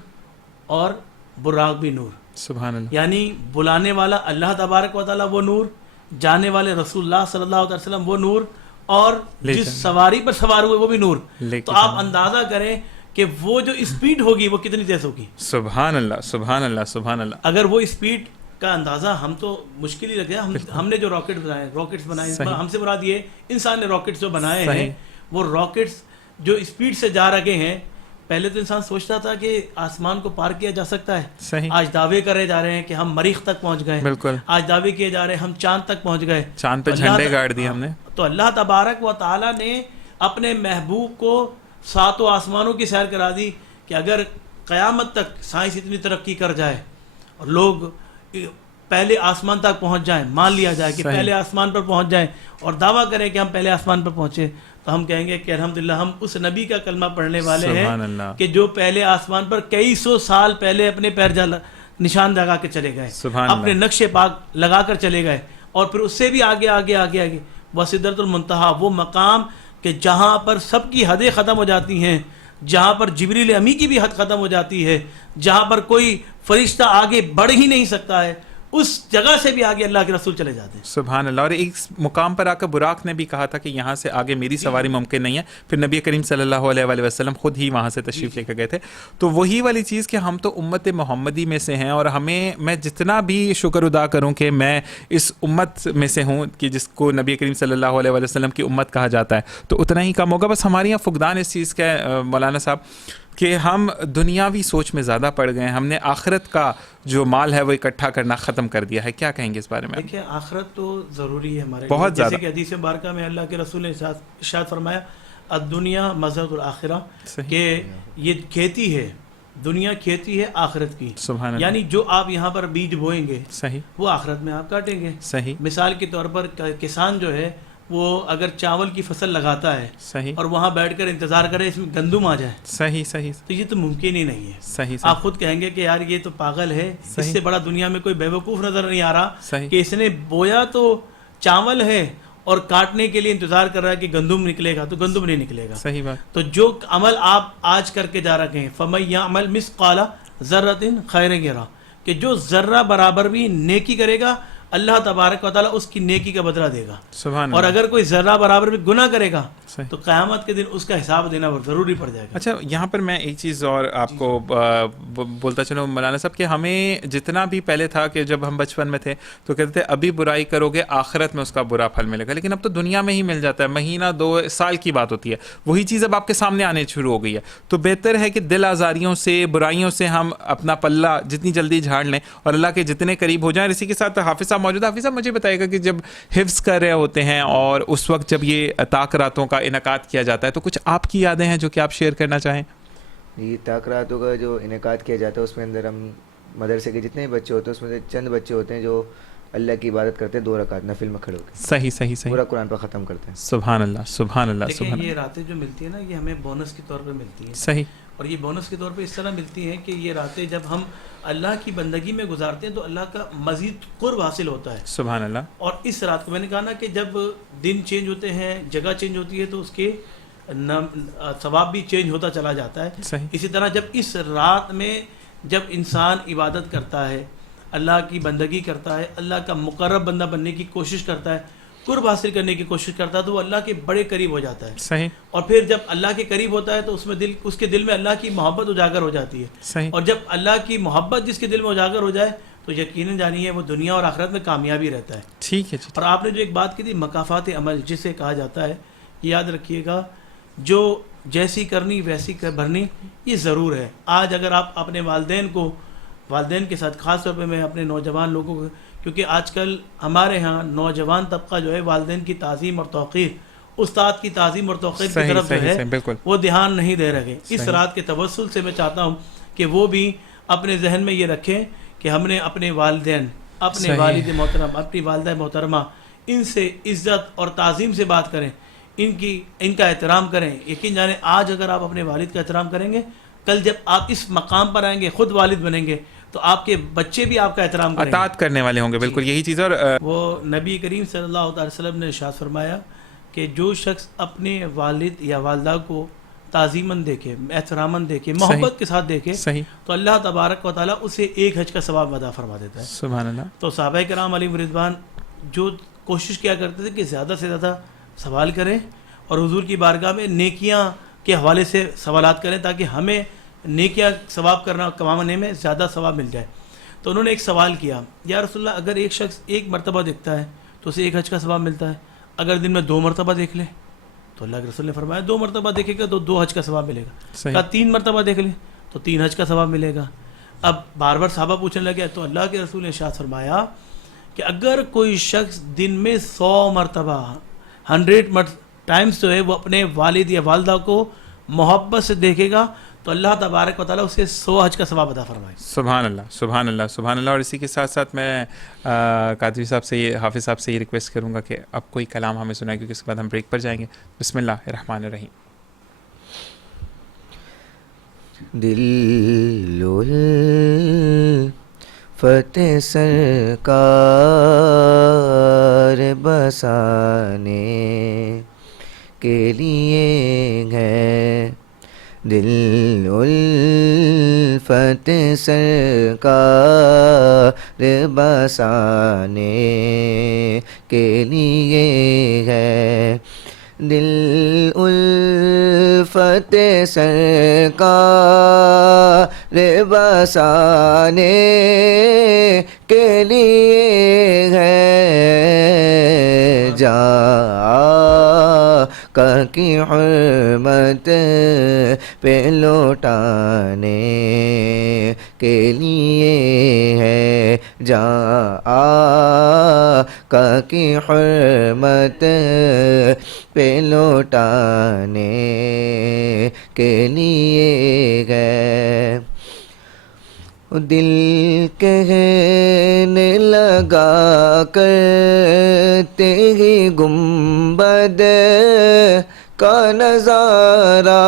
اور براق بھی نور. سبحان اللہ. یعنی بلانے والا اللہ تبارک و تعالیٰ وہ نور, جانے والے رسول اللہ صلی اللہ علیہ وسلم وہ نور, اور جس سواری پر سوار ہوئے وہ بھی نور. تو آپ اندازہ کریں کہ وہ جو اسپیڈ ہوگی وہ کتنی تیز ہوگی. سبحان اللہ سبحان اللہ سبحان اللہ. اگر وہ اسپیڈ کا اندازہ ہم تو مشکل ہی لگ گیا. ہم نے جو راکٹس بنائے ہم سے مراد یہ انسان نے راکٹس جو بنائے ہیں, وہ راکٹس جو اسپیڈ سے جا رہے ہیں. پہلے تو انسان سوچتا تھا کہ آسمان کو پار کیا جا سکتا ہے. صحیح. آج دعوے کرے جا رہے ہیں کہ ہم مریخ تک پہنچ گئے. بالکل. آج دعوے کیے جا رہے ہیں ہم چاند تک پہنچ گئے. چاند پہ جھنڈے گاڑ دیے ہم نے. تو اللہ تبارک و تعالیٰ نے اپنے محبوب کو 7 آسمانوں کی سیر کرا دی کہ اگر قیامت تک سائنس اتنی ترقی کر جائے اور لوگ پہلے آسمان تک پہنچ جائیں, مان لیا جائے کہ پہلے آسمان پر پہنچ جائیں اور دعویٰ کریں کہ ہم پہلے آسمان پر پہنچے, تو ہم کہیں گے کہ الحمدللہ ہم اس نبی کا کلمہ پڑھنے والے ہیں کہ جو پہلے آسمان پر کئی 100 سال پہلے اپنے پیر نشان لگا کے چلے گئے, اپنے نقش پاک لگا کر چلے گئے, اور پھر اس سے بھی آگے آگے آگے آگے وہ سدرۃ المنتہا, وہ مقام کہ جہاں پر سب کی حدیں ختم ہو جاتی ہیں, جہاں پر جبریل امی کی بھی حد ختم ہو جاتی ہے, جہاں پر کوئی فرشتہ آگے بڑھ ہی نہیں سکتا ہے, اس جگہ سے بھی آگے اللہ کے رسول چلے جاتے ہیں. سبحان اللہ. اور ایک مقام پر آ کر براق نے بھی کہا تھا کہ یہاں سے آگے میری سواری ممکن نہیں ہے. پھر نبی کریم صلی اللہ علیہ وآلہ وسلم خود ہی وہاں سے تشریف لے کر گئے تھے. تو وہی والی چیز کہ ہم تو امت محمدی میں سے ہیں, اور ہمیں میں جتنا بھی شکر ادا کروں کہ میں اس امت میں سے ہوں کہ جس کو نبی کریم صلی اللہ علیہ وآلہ وسلم کی امت کہا جاتا ہے, تو اتنا ہی کم ہوگا. بس ہمارے یہاں فقدان اس چیز کا ہے مولانا صاحب کہ ہم دنیاوی سوچ میں زیادہ پڑ گئے ہیں. ہم نے آخرت کا جو مال ہے وہ اکٹھا کرنا ختم کر دیا ہے. کیا کہیں گے اس بارے میں؟ دیکھیں, آخرت تو ضروری ہے ہمارے بہت لیے, جیسے کہ حدیث مبارکہ میں اللہ کے رسول نے ارشاد فرمایا الدنیا مزرعۃ الآخرہ, کہ یہ کھیتی ہے, دنیا کھیتی ہے آخرت کی. سبحان اللہ. یعنی جو آپ یہاں پر بیج بوئیں گے صحیح, وہ آخرت میں آپ کاٹیں گے. صحیح. مثال کے طور پر کسان جو ہے وہ اگر چاول کی فصل لگاتا ہے صحیح, اور وہاں بیٹھ کر انتظار کرے اس میں گندم آ جائے, صحیح صحیح, تو یہ تو ممکن ہی نہیں ہے. صحیح. آپ خود کہیں گے کہ یار یہ تو پاگل ہے, اس سے بڑا دنیا میں کوئی بیوقوف نظر نہیں آ رہا کہ اس نے بویا تو چاول ہے اور کاٹنے کے لیے انتظار کر رہا ہے کہ گندم نکلے گا, تو گندم نہیں نکلے گا. صحیح بات. تو جو عمل آپ آج کر کے جا رہے ہیں فَمَن يَعْمَلْ مِثْقَالَ ذَرَّةٍ خَيْرًا يَرَهُ, کہ جو ذرہ برابر بھی نیکی کرے گا اللہ تبارک و تعالیٰ اس کی نیکی کا بدلہ دے گا. سبحان اور اگر کوئی ذرہ برابر بھی گناہ کرے گا صحیح. تو قیامت کے دن اس کا حساب دینا ضروری پڑ جائے گا. اچھا, یہاں پر میں ایک چیز اور آپ کو بولتا چلوں مولانا صاحب, کہ ہمیں جتنا بھی پہلے تھا کہ جب ہم بچپن میں تھے تو کہتے تھے ابھی برائی کرو گے آخرت میں اس کا برا پھل ملے گا, لیکن اب تو دنیا میں ہی مل جاتا ہے, مہینہ 2 سال کی بات ہوتی ہے, وہی چیز اب آپ کے سامنے آنے شروع ہو گئی ہے. تو بہتر ہے کہ دل آزاریوں سے, برائیوں سے ہم اپنا پلہ جتنی جلدی جھاڑ لیں اور اللہ کے جتنے قریب ہو جائیں. اسی کے ساتھ حافظ صاحب موجود. حافظ صاحب مجھے بتائے گا کہ جب حفظ کر رہے ہوتے ہیں اور اس وقت جب یہ تاکراتوں کا انعقاد کیا جاتا ہے تو کچھ آپ کی یادیں ہیں جو کہ آپ شیئر کرنا چاہیں؟ یہ تاکراتوں کا جو انعقاد کیا جاتا ہے اس میں اندر ہم مدرسے کے جتنے بھی بچے ہوتے ہیں اس میں سے چند بچے ہوتے ہیں جو اللہ کی عبادت کرتے ہیں 2 رکعت نفل میں کھڑے ہو کے. صحیح صحیح صحیح. پورا قرآن پر ختم کرتے ہیں. سبحان اللہ سبحان اللہ. دیکھیں یہ راتیں جو ملتی ہیں نا, یہ ہمیں بونس کے طور پہ ملتی ہیں. صحیح. اور یہ بونس کے طور پہ اس طرح ملتی ہیں کہ یہ راتیں جب ہم اللہ کی بندگی میں گزارتے ہیں تو اللہ کا مزید قرب حاصل ہوتا ہے. سبحان اللہ. اور اس رات کو میں نے کہا نا کہ جب دن چینج ہوتے ہیں, جگہ چینج ہوتی ہے, تو اس کے ثواب بھی چینج ہوتا چلا جاتا ہے. صحیح. اسی طرح جب اس رات میں جب انسان عبادت کرتا ہے, اللہ کی بندگی کرتا ہے, اللہ کا مقرب بندہ بننے کی کوشش کرتا ہے, قرب حاصل کرنے کی کوشش کرتا ہے تو وہ اللہ کے بڑے قریب ہو جاتا ہے. صحیح اور پھر جب اللہ کے قریب ہوتا ہے تو اس کے دل میں اللہ کی محبت اجاگر ہو جاتی ہے. صحیح اور جب اللہ کی محبت جس کے دل میں اجاگر ہو جائے تو یقیناً جانیے وہ دنیا اور آخرت میں کامیابی رہتا ہے. ٹھیک ہے جی. اور آپ نے جو ایک بات کی تھی مکافات عمل جسے کہا جاتا ہے، یاد رکھیے گا، جو جیسی کرنی ویسی بھرنی، یہ ضرور ہے. آج اگر آپ اپنے والدین کے ساتھ، خاص طور پہ میں اپنے نوجوان لوگوں کو، کیونکہ آج کل ہمارے ہاں نوجوان طبقہ جو ہے والدین کی تعظیم اور توقیر، استاد کی تعظیم اور توقیر کی طرف جو ہے بالکل وہ دھیان نہیں دے رہے. اس رات کے توسل سے میں چاہتا ہوں کہ وہ بھی اپنے ذہن میں یہ رکھیں کہ ہم نے اپنے والدین، اپنے والد محترم، اپنی والدہ محترمہ، ان سے عزت اور تعظیم سے بات کریں، ان کا احترام کریں. یقین جانیں آج اگر آپ اپنے والد کا احترام کریں گے، کل جب آپ اس مقام پر آئیں گے، خود والد بنیں گے، تو آپ کے بچے بھی آپ کا احترام کریں گے، اطاعت کرنے والے ہوں گے. بالکل یہی چیز. اور وہ نبی کریم صلی اللہ علیہ وسلم نے ارشاد فرمایا کہ جو شخص اپنے والد یا والدہ کو تعظیماً دیکھے، احتراماً دیکھے، محبت کے ساتھ دیکھے، صحیح تو اللہ تبارک و تعالیٰ اسے ایک حج کا ثواب عطا فرما دیتا ہے. سبحان اللہ. تو صحابہ کرام علیہ رضوان جو کوشش کیا کرتے تھے کہ زیادہ سے زیادہ سوال کریں اور حضور کی بارگاہ میں نیکیاں کے حوالے سے سوالات کریں تاکہ ہمیں نیکیاں ثواب کمانے میں زیادہ ثواب مل جائے. تو انہوں نے ایک سوال کیا، یا رسول اللہ اگر ایک شخص ایک مرتبہ دیکھتا ہے تو اسے ایک حج کا ثواب ملتا ہے، اگر دن میں 2 مرتبہ دیکھ لے تو اللہ کے رسول نے فرمایا 2 مرتبہ دیکھے گا تو 2 حج کا ثواب ملے گا. کہا 3 مرتبہ دیکھ لے تو 3 حج کا ثواب ملے گا. اب بار بار صحابہ پوچھنے لگے تو اللہ کے رسول نے ارشاد فرمایا کہ اگر کوئی شخص دن میں 100 مرتبہ 100 ٹائمز جو ہے وہ اپنے والد یا والدہ کو محبت سے دیکھے گا تو اللہ تبارک و تعالیٰ اسے 100 حج کا ثواب عطا فرمائے. سبحان اللہ سبحان اللہ سبحان اللہ. اور اسی کے ساتھ ساتھ میں قادری صاحب سے حافظ صاحب سے یہ ریکویسٹ کروں گا کہ اب کوئی کلام ہمیں سنائے کیونکہ اس کے بعد ہم بریک پر جائیں گے. بسم اللہ الرحمن الرحیم. دل فتح سرکار بسانے کے لیے ہے، دل فتح سرکار بسانے کے لیے ہے، دل الفت سرکار بسانے کے لیے ہے، جا کی حرمت پہ لوٹانے کے لیے ہے، جا کی حرمت پہ لوٹانے کے لیے ہے. دل کہنے لگا کرتے ہی گنبد کا نظارہ،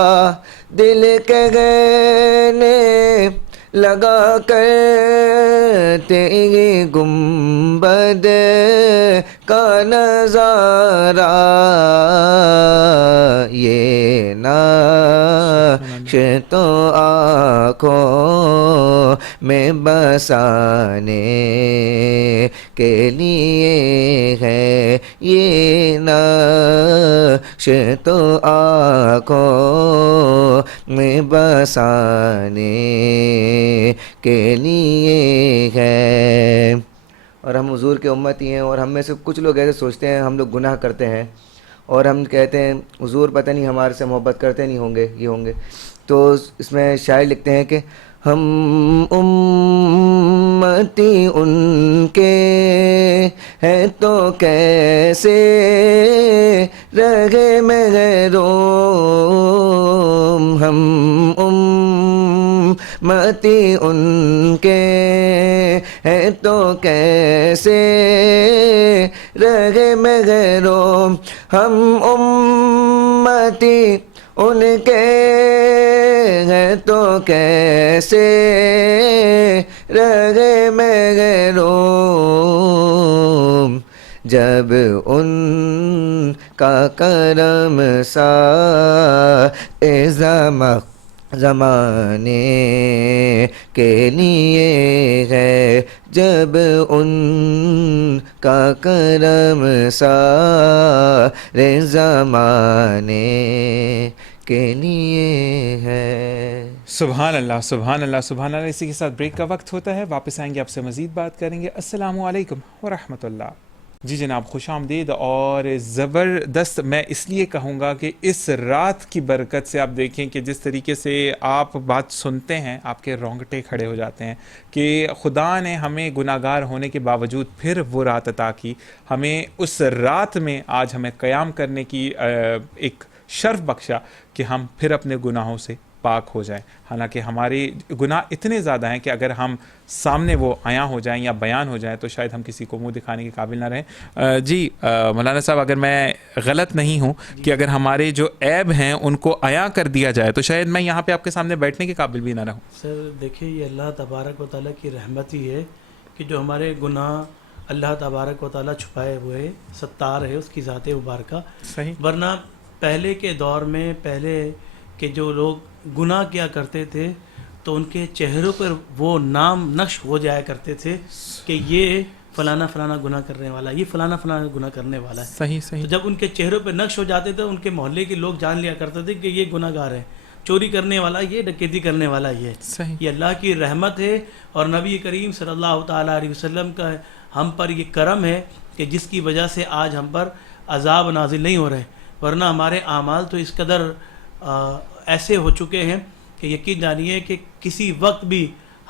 دل کہنے لگا کرتے ہی گنبد کا نظارہ، یہ نقش تو آنکھوں میں بسانے کے لیے ہے، یہ نقش تو آنکھوں میں بسانے کے لیے ہے. اور ہم حضور کے امتی ہیں، اور ہم میں سے کچھ لوگ ایسے سوچتے ہیں ہم لوگ گناہ کرتے ہیں اور ہم کہتے ہیں حضور پتہ نہیں ہمارے سے محبت کرتے نہیں ہوں گے، یہ ہوں گے. تو اس میں شاعر لکھتے ہیں کہ ہم امتی ان کے ہیں تو کیسے رہے محروم، ہم امتی ان کے ہیں تو کیسے رہے محروم، ہم امتی ان کے ہیں تو کیسے رہے محروم، جب ان کا کرم سا زمانے کے لیے ہے جب ان کا کرم سارے زمانے کے لیے ہے۔ سبحان اللہ سبحان اللہ سبحان اللہ۔ اسی کے ساتھ بریک کا وقت ہوتا ہے، واپس آئیں گے آپ سے مزید بات کریں گے۔ السلام علیکم ورحمۃ اللہ۔ جی جناب خوش آمدید۔ اور زبردست میں اس لیے کہوں گا کہ اس رات کی برکت سے آپ دیکھیں کہ جس طریقے سے آپ بات سنتے ہیں آپ کے رونگٹے کھڑے ہو جاتے ہیں کہ خدا نے ہمیں گناہ گار ہونے کے باوجود پھر وہ رات عطا کی، ہمیں اس رات میں آج ہمیں قیام کرنے کی ایک شرف بخشا کہ ہم پھر اپنے گناہوں سے پاک ہو جائیں۔ حالانکہ ہمارے گناہ اتنے زیادہ ہیں کہ اگر ہم سامنے وہ عیاں ہو جائیں یا بیان ہو جائیں تو شاید ہم کسی کو منہ دکھانے کے قابل نہ رہیں۔ جی مولانا صاحب، اگر میں غلط نہیں ہوں کہ اگر ہمارے جو عیب ہیں ان کو عیاں کر دیا جائے تو شاید میں یہاں پہ آپ کے سامنے بیٹھنے کے قابل بھی نہ رہوں۔ سر دیکھیے، یہ اللہ تبارک و تعالیٰ کی رحمت ہی ہے کہ جو ہمارے گناہ اللہ تبارک و تعالیٰ چھپائے ہوئے ستار ہے، اس کی ذات مبارکہ۔ صحیح۔ ورنہ پہلے کے دور میں پہلے کے جو لوگ گناہ کیا کرتے تھے تو ان کے چہروں پر وہ نام نقش ہو جایا کرتے تھے کہ یہ فلانا فلانا گناہ کرنے والا، یہ فلانا فلانا گناہ کرنے والا ہے۔ صحیح صحیح۔ تو جب ان کے چہروں پہ نقش ہو جاتے تھے ان کے محلے کے لوگ جان لیا کرتے تھے کہ یہ گناہ گار ہے، چوری کرنے والا یہ، ڈکیتی کرنے والا یہ۔ صحیح۔ یہ اللہ کی رحمت ہے اور نبی کریم صلی اللہ تعالیٰ علیہ وسلم کا ہم پر یہ کرم ہے کہ جس کی وجہ سے آج ہم پر عذاب نازل نہیں ہو رہے، ورنہ ہمارے اعمال تو اس قدر ایسے ہو چکے ہیں کہ یقین جانیے کہ کسی وقت بھی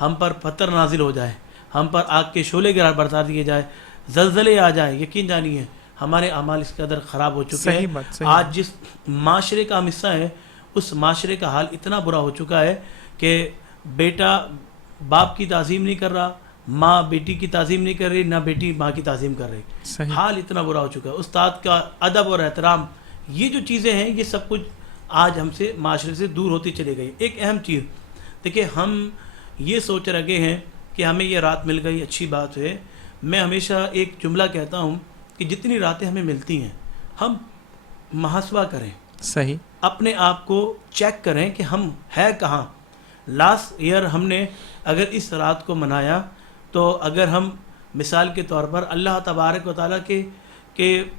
ہم پر پتھر نازل ہو جائے، ہم پر آگ کے شعلے گرا برسا دیے جائے، زلزلے آ جائیں، یقین جانیے ہمارے اعمال اس قدر خراب ہو چکے ہیں۔ آج جس معاشرے کا ہم حصہ ہے اس معاشرے کا حال اتنا برا ہو چکا ہے کہ بیٹا باپ کی تعظیم نہیں کر رہا، ماں بیٹی کی تعظیم نہیں کر رہی، نہ بیٹی ماں کی تعظیم کر رہی۔ حال اتنا برا ہو چکا ہے۔ استاد کا ادب اور احترام، یہ جو چیزیں ہیں یہ سب کچھ آج ہم سے معاشرے سے دور ہوتی چلی گئی۔ ایک اہم چیز دیکھیں، ہم یہ سوچ رکھے ہیں کہ ہمیں یہ رات مل گئی، اچھی بات ہے۔ میں ہمیشہ ایک جملہ کہتا ہوں کہ جتنی راتیں ہمیں ملتی ہیں ہم محاسبہ کریں، صحیح، اپنے آپ کو چیک کریں کہ ہم ہے کہاں۔ لاسٹ ایئر ہم نے اگر اس رات کو منایا تو اگر ہم مثال کے طور پر اللہ تبارک و تعالیٰ کے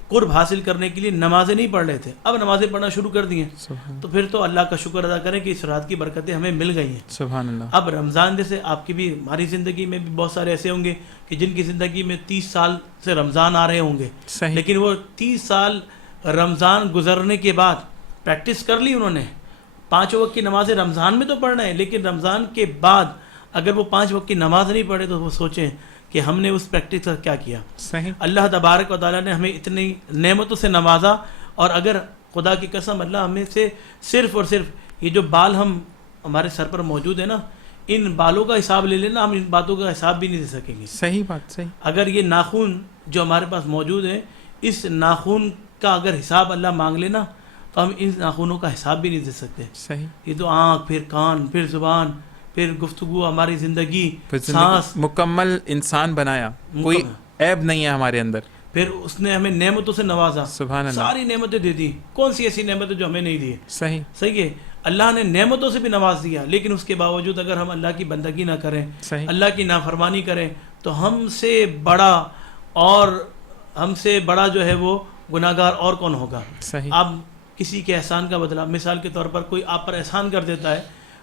قرب حاصل کرنے کے لیے نمازیں نہیں پڑھ رہے تھے، اب نمازیں پڑھنا شروع کر دی ہیں، تو پھر تو اللہ کا شکر ادا کریں کہ اس رات کی برکتیں ہمیں مل گئی ہیں۔ سبحان اللہ۔ اب رمضان جیسے آپ کی بھی، ہماری زندگی میں بھی بہت سارے ایسے ہوں گے کہ جن کی زندگی میں 30 سال سے رمضان آ رہے ہوں گے، لیکن وہ 30 سال رمضان گزرنے کے بعد پریکٹس کر لی انہوں نے، 5 وقت کی نمازیں رمضان میں تو پڑھنا ہے، لیکن رمضان کے بعد اگر وہ 5 وقت کی نماز نہیں پڑھے تو وہ سوچیں کہ ہم نے اس پریکٹس کا کیا کیا۔ صحیح۔ اللہ اللہ تبارک و تعالیٰ نے ہمیں اتنی نعمتوں سے نوازا، اور اگر خدا کی قسم اللہ ہمیں سے صرف اور صرف یہ جو بال ہمارے سر پر موجود ہیں نا، ان بالوں کا حساب لے لینا، ہم ان باتوں کا حساب بھی نہیں دے سکیں گے۔ صحیح بات، صحیح۔ اگر یہ ناخن جو ہمارے پاس موجود ہیں، اس ناخن کا اگر حساب اللہ مانگ لینا تو ہم ان ناخنوں کا حساب بھی نہیں دے سکتے۔ صحیح۔ یہ تو آنکھ، پھر کان، پھر زبان، پھر گفتگو، ہماری زندگی، سانس، مکمل انسان بنایا، کوئی عیب نہیں ہے ہمارے اندر۔ پھر اس نے ہمیں نعمتوں سے نوازا، سبحان اللہ، ساری نعمتیں دے دی، کون سی ایسی نعمتیں جو ہمیں نہیں دی؟ صحیح صحیح ہے، اللہ نے نعمتوں سے بھی نواز دیا، لیکن اس کے باوجود اگر ہم اللہ کی بندگی نہ کریں، صحیح، اللہ کی نافرمانی کریں تو ہم سے بڑا اور ہم سے بڑا جو ہے وہ گناہ گار اور کون ہوگا؟ صحیح۔ آپ کسی کے احسان کا بدلہ، مثال کے طور پر کوئی آپ پر احسان کر دیتا ہے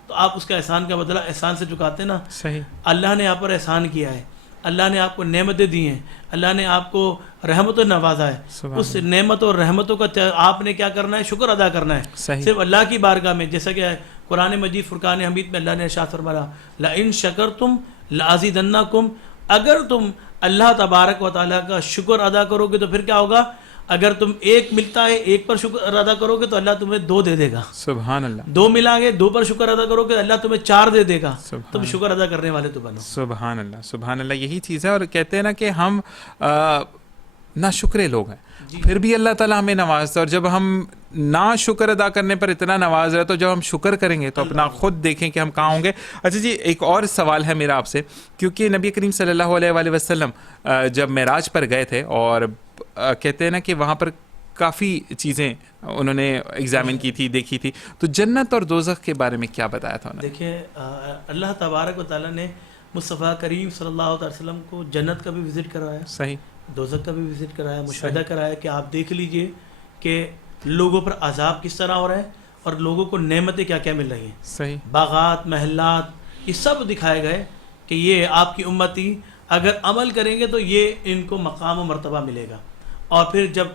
تو آپ اس کا احسان کا بدلہ احسان سے چکاتے نا۔ صحیح۔ اللہ نے آپ پر احسان کیا ہے، اللہ نے آپ کو نعمتیں دی ہیں، اللہ نے آپ کو رحمتوں نوازا ہے، اس نعمت اور رحمتوں کا آپ نے کیا کرنا ہے؟ شکر ادا کرنا ہے، صرف اللہ کی بارگاہ میں۔ جیسا کہ قرآن مجید فرقان حمید میں اللہ نے ارشاد فرمایا، لئن شکرتم لازیدنکم، اگر تم اللہ تبارک و تعالیٰ کا شکر ادا کرو گے تو پھر کیا ہوگا؟ اگر تم 1 ملتا ہے 1 پر شکر ادا کرو گے تو اللہ تمہیں 2 دے دے گا۔ سبحان اللہ۔ 2 ملا گے 2 پر شکر ادا کرو گے اللہ تمہیں 4 دے دے گا۔ تم شکر ادا کرنے والے تو بنو۔ سبحان اللہ، سبحان اللہ، یہی چیز ہے۔ اور کہتے ہیں نا کہ ہم نا شکرے لوگ ہیں، پھر بھی اللہ تعالیٰ ہمیں نوازتا ہے، اور جب ہم نا شکر ادا کرنے پر اتنا نواز رہے تو جب ہم شکر کریں گے تو اپنا خود دیکھیں کہ ہم کہاں ہوں گے۔ اچھا جی، ایک اور سوال ہے میرا آپ سے، کیونکہ نبی کریم صلی اللہ علیہ وآلہ وسلم جب معراج پر گئے تھے اور کہتے ہیں نا کہ وہاں پر کافی چیزیں انہوں نے ایگزامن کی تھی، دیکھی تھی، تو جنت اور دوزخ کے بارے میں کیا بتایا تھا انہوں نے؟ دیکھیں اللہ تبارک و تعالیٰ نے مصطفیٰ کریم صلی اللہ علیہ وسلم کو جنت کا بھی وزٹ کروایا، صحیح، دوزخ کا بھی وزٹ کرایا، مشاہدہ کرایا کہ آپ دیکھ لیجئے کہ لوگوں پر عذاب کس طرح ہو رہا ہے اور لوگوں کو نعمتیں کیا کیا مل رہی ہیں، صحیح، باغات، محلات، یہ سب دکھائے گئے کہ یہ آپ کی امتی اگر عمل کریں گے تو یہ ان کو مقام و مرتبہ ملے گا۔ اور پھر جب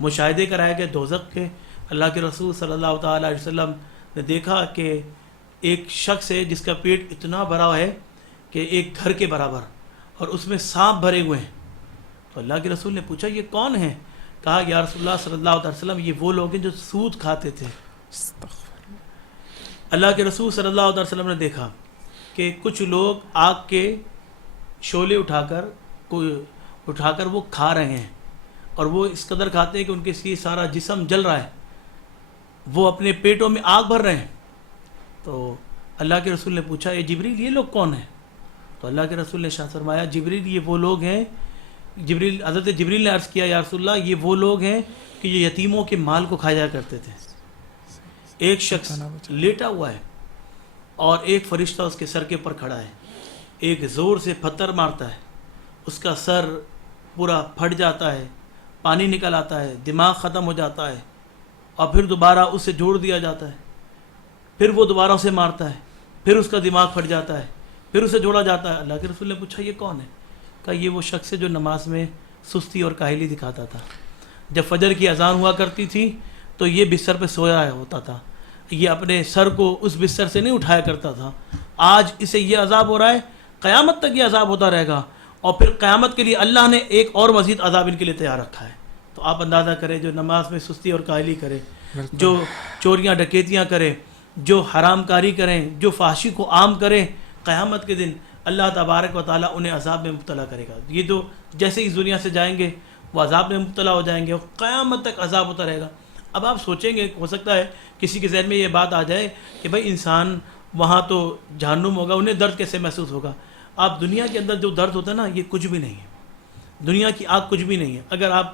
مشاہدے کرائے گئے دوزخ کے، اللہ کے رسول صلی اللہ تعالیٰ علیہ وسلم نے دیکھا کہ ایک شخص ہے جس کا پیٹ اتنا بڑا ہے کہ ایک گھر کے برابر، اور اس میں سانپ بھرے ہوئے ہیں۔ تو اللہ کے رسول نے پوچھا یہ کون ہے؟ کہا یا رسول اللہ صلی اللہ علیہ وسلم یہ وہ لوگ ہیں جو سود کھاتے تھے۔ اللہ کے رسول صلی اللہ علیہ وسلم نے دیکھا کہ کچھ لوگ آگ کے شعلے اٹھا کر وہ کھا رہے ہیں، اور وہ اس قدر کھاتے ہیں کہ ان کے سارا جسم جل رہا ہے، وہ اپنے پیٹوں میں آگ بھر رہے ہیں۔ تو اللہ کے رسول نے پوچھا یہ جبریل یہ لوگ کون ہیں؟ تو اللہ کے رسول نے ارشاد فرمایا جبریل یہ وہ لوگ ہیں، حضرت جبریل نے عرض کیا یا رسول اللہ یہ وہ لوگ ہیں کہ یہ یتیموں کے مال کو کھایا کرتے تھے۔ ایک شخص لیٹا ہوا ہے اور ایک فرشتہ اس کے سر کے اوپر کھڑا ہے، ایک زور سے پتھر مارتا ہے، اس کا سر پورا پھٹ جاتا ہے، پانی نکل آتا ہے، دماغ ختم ہو جاتا ہے، اور پھر دوبارہ اسے جوڑ دیا جاتا ہے، پھر وہ دوبارہ اسے مارتا ہے، پھر اس کا دماغ پھٹ جاتا ہے، پھر اسے جوڑا جاتا ہے۔ اللہ کے رسول نے پوچھا یہ کون ہے؟ کہا یہ وہ شخص ہے جو نماز میں سستی اور کاہلی دکھاتا تھا، جب فجر کی اذان ہوا کرتی تھی تو یہ بستر پہ سویا ہوتا تھا، یہ اپنے سر کو اس بستر سے نہیں اٹھایا کرتا تھا، آج اسے یہ عذاب ہو رہا ہے، قیامت تک یہ عذاب ہوتا رہے گا، اور پھر قیامت کے لیے اللہ نے ایک اور مزید عذاب ان کے لیے تیار رکھا ہے۔ تو آپ اندازہ کریں جو نماز میں سستی اور کاہلی کرے، جو چوریاں ڈکیتیاں کرے، جو حرام کاری کریں، جو فحشی کو عام کریں، قیامت کے دن اللہ تبارک و تعالیٰ انہیں عذاب میں مبتلا کرے گا۔ یہ جو جیسے اس دنیا سے جائیں گے وہ عذاب میں مبتلا ہو جائیں گے اور قیامت تک عذاب ہوتا رہے گا۔ اب آپ سوچیں گے، ہو سکتا ہے کسی کے ذہن میں یہ بات آ جائے کہ بھائی انسان وہاں تو جہنم ہوگا، انہیں درد کیسے محسوس ہوگا؟ آپ دنیا کے اندر جو درد ہوتا ہے نا یہ کچھ بھی نہیں ہے، دنیا کی آگ کچھ بھی نہیں ہے۔ اگر آپ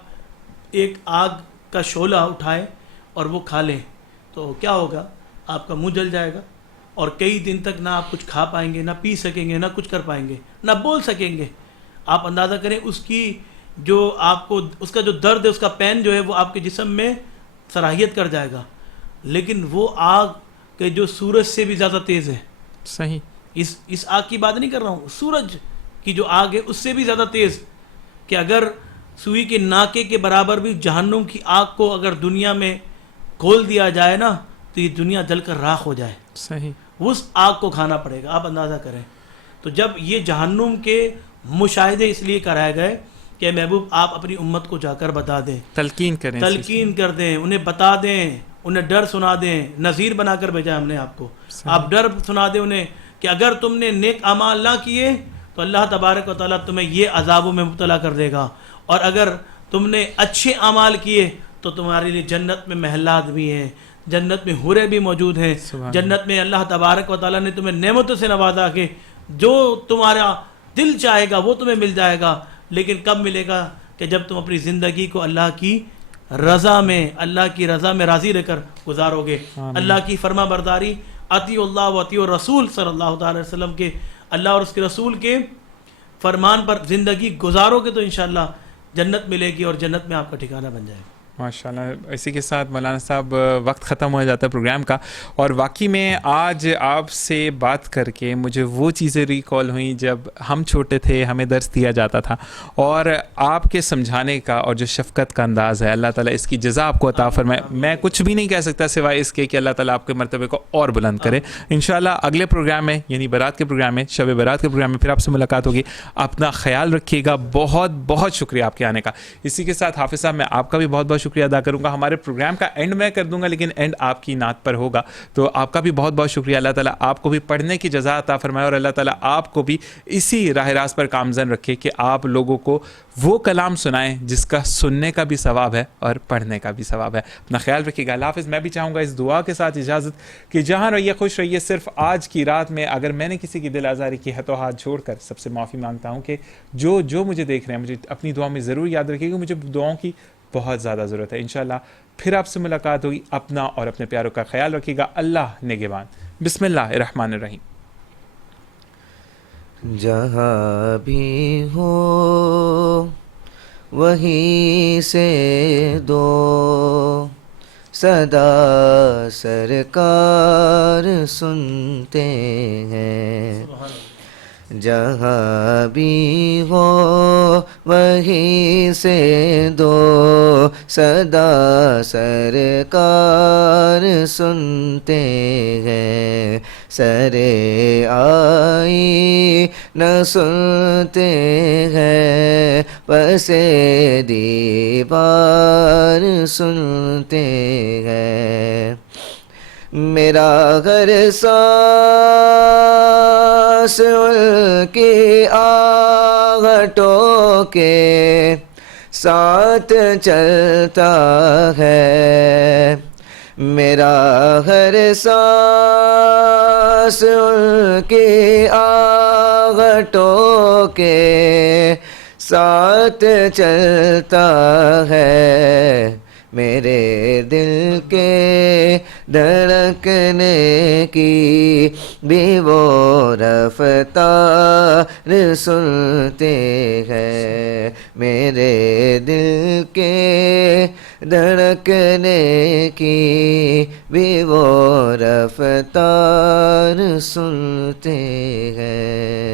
ایک آگ کا شعلہ اٹھائیں اور وہ کھا لیں تو کیا ہوگا؟ آپ کا منہ جل جائے گا، اور کئی دن تک نہ آپ کچھ کھا پائیں گے، نہ پی سکیں گے، نہ کچھ کر پائیں گے، نہ بول سکیں گے۔ آپ اندازہ کریں اس کی جو آپ کو اس کا جو درد ہے، اس کا پین جو ہے وہ آپ کے جسم میں صلاحیت کر جائے گا، لیکن وہ آگ کہ جو سورج سے بھی زیادہ تیز ہے۔ صحیح، اس آگ کی بات نہیں کر رہا ہوں، سورج کی جو آگ ہے اس سے بھی زیادہ تیز، کہ اگر سوئی کے ناکے کے برابر بھی جہنم کی آگ کو اگر دنیا میں کھول دیا جائے نا تو یہ دنیا جل کر راکھ ہو جائے، صحیح، اس آگ کو کھانا پڑے گا۔ آپ اندازہ کریں۔ تو جب یہ جہنم کے مشاہدے اس لیے کرائے گئے کہ محبوب آپ اپنی امت کو جا کر بتا دیں، تلقین کریں، تلقین کر دیں، انہیں بتا دیں، انہیں ڈر سنا دیں، نذیر بنا کر بھیجا ہم نے آپ کو، آپ ڈر سنا دیں انہیں کہ اگر تم نے نیک اعمال نہ کیے تو اللہ تبارک و تعالیٰ تمہیں یہ عذابوں میں مبتلا کر دے گا، اور اگر تم نے اچھے اعمال کیے تو تمہارے لیے جنت میں محلات بھی ہیں، جنت میں حوریں بھی موجود ہیں، جنت میں اللہ تبارک و تعالیٰ نے تمہیں نعمتوں سے نوازا کہ جو تمہارا دل چاہے گا وہ تمہیں مل جائے گا، لیکن کب ملے گا؟ کہ جب تم اپنی زندگی کو اللہ کی رضا میں راضی رہ کر گزارو گے، اللہ کی فرما برداری، اطیع اللہ و اطیع الرسول صلی اللہ تعالی وسلم کے، اللہ اور اس کے رسول کے فرمان پر زندگی گزارو گے تو انشاءاللہ جنت ملے گی اور جنت میں آپ کا ٹھکانہ بن جائے گا۔ ماشاءاللہ، اسی کے ساتھ مولانا صاحب وقت ختم ہو جاتا ہے پروگرام کا، اور واقعی میں آج آپ سے بات کر کے مجھے وہ چیزیں ریکال ہوئیں جب ہم چھوٹے تھے، ہمیں درس دیا جاتا تھا، اور آپ کے سمجھانے کا اور جو شفقت کا انداز ہے، اللہ تعالیٰ اس کی جزا آپ کو عطا فرمائے۔ میں کچھ بھی نہیں کہہ سکتا سوائے اس کے کہ اللہ تعالیٰ آپ کے مرتبے کو اور بلند کرے۔ انشاءاللہ اگلے پروگرام میں، یعنی برات کے پروگرام میں، شب برات کے پروگرام میں پھر آپ سے ملاقات ہوگی۔ اپنا خیال رکھیے گا، بہت بہت شکریہ آپ کے آنے کا۔ اسی کے ساتھ حافظ صاحب میں آپ کا بھی بہت بہت شکریہ ادا کروں گا۔ ہمارے پروگرام کا اینڈ میں کر دوں گا، لیکن اینڈ آپ کی نعت پر ہوگا، تو آپ کا بھی بہت بہت شکریہ۔ اللہ تعالیٰ آپ کو بھی پڑھنے کی جزا عطا فرمائے، اور اللہ تعالیٰ آپ کو بھی اسی راہ راست پر کامزن رکھے کہ آپ لوگوں کو وہ کلام سنائیں جس کا سننے کا بھی ثواب ہے اور پڑھنے کا بھی ثواب ہے۔ اپنا خیال رکھیے گا۔ اللہ حافظ۔ میں بھی چاہوں گا اس دعا کے ساتھ اجازت کہ جہاں رہیے خوش رہیے۔ صرف آج کی رات میں اگر میں نے کسی کی دل آزاری کی ہے تو ہاتھ چھوڑ کر سب سے معافی مانگتا ہوں کہ جو مجھے دیکھ رہے ہیں مجھے اپنی دعا میں ضرور یاد رکھیے گا، مجھے دعاؤں کی بہت زیادہ ضرورت ہے. انشاءاللہ پھر آپ سے ملاقات ہوگی. اپنا اور اپنے پیاروں کا خیال رکھیے گا. اللہ نگہبان. بسم اللہ الرحمن الرحیم. جہاں بھی ہو وہیں سے دو صدا سرکار سنتے ہیں. جہاں بھی ہو وہیں سے دو صدا سرکار سنتے ہیں. سرے آئی نہ سنتے ہیں پس دیوار سنتے ہیں. میرا گھر سانس ان کی آہٹوں کے ساتھ چلتا ہے. میرا گھر سانس ان کی آہٹوں کے ساتھ چلتا ہے. میرے دل کے دھڑکنے کی بھی وہ رفتار سنتے ہیں. میرے دل کے دھڑکنے کی بھی وہ رفتار سنتے ہیں.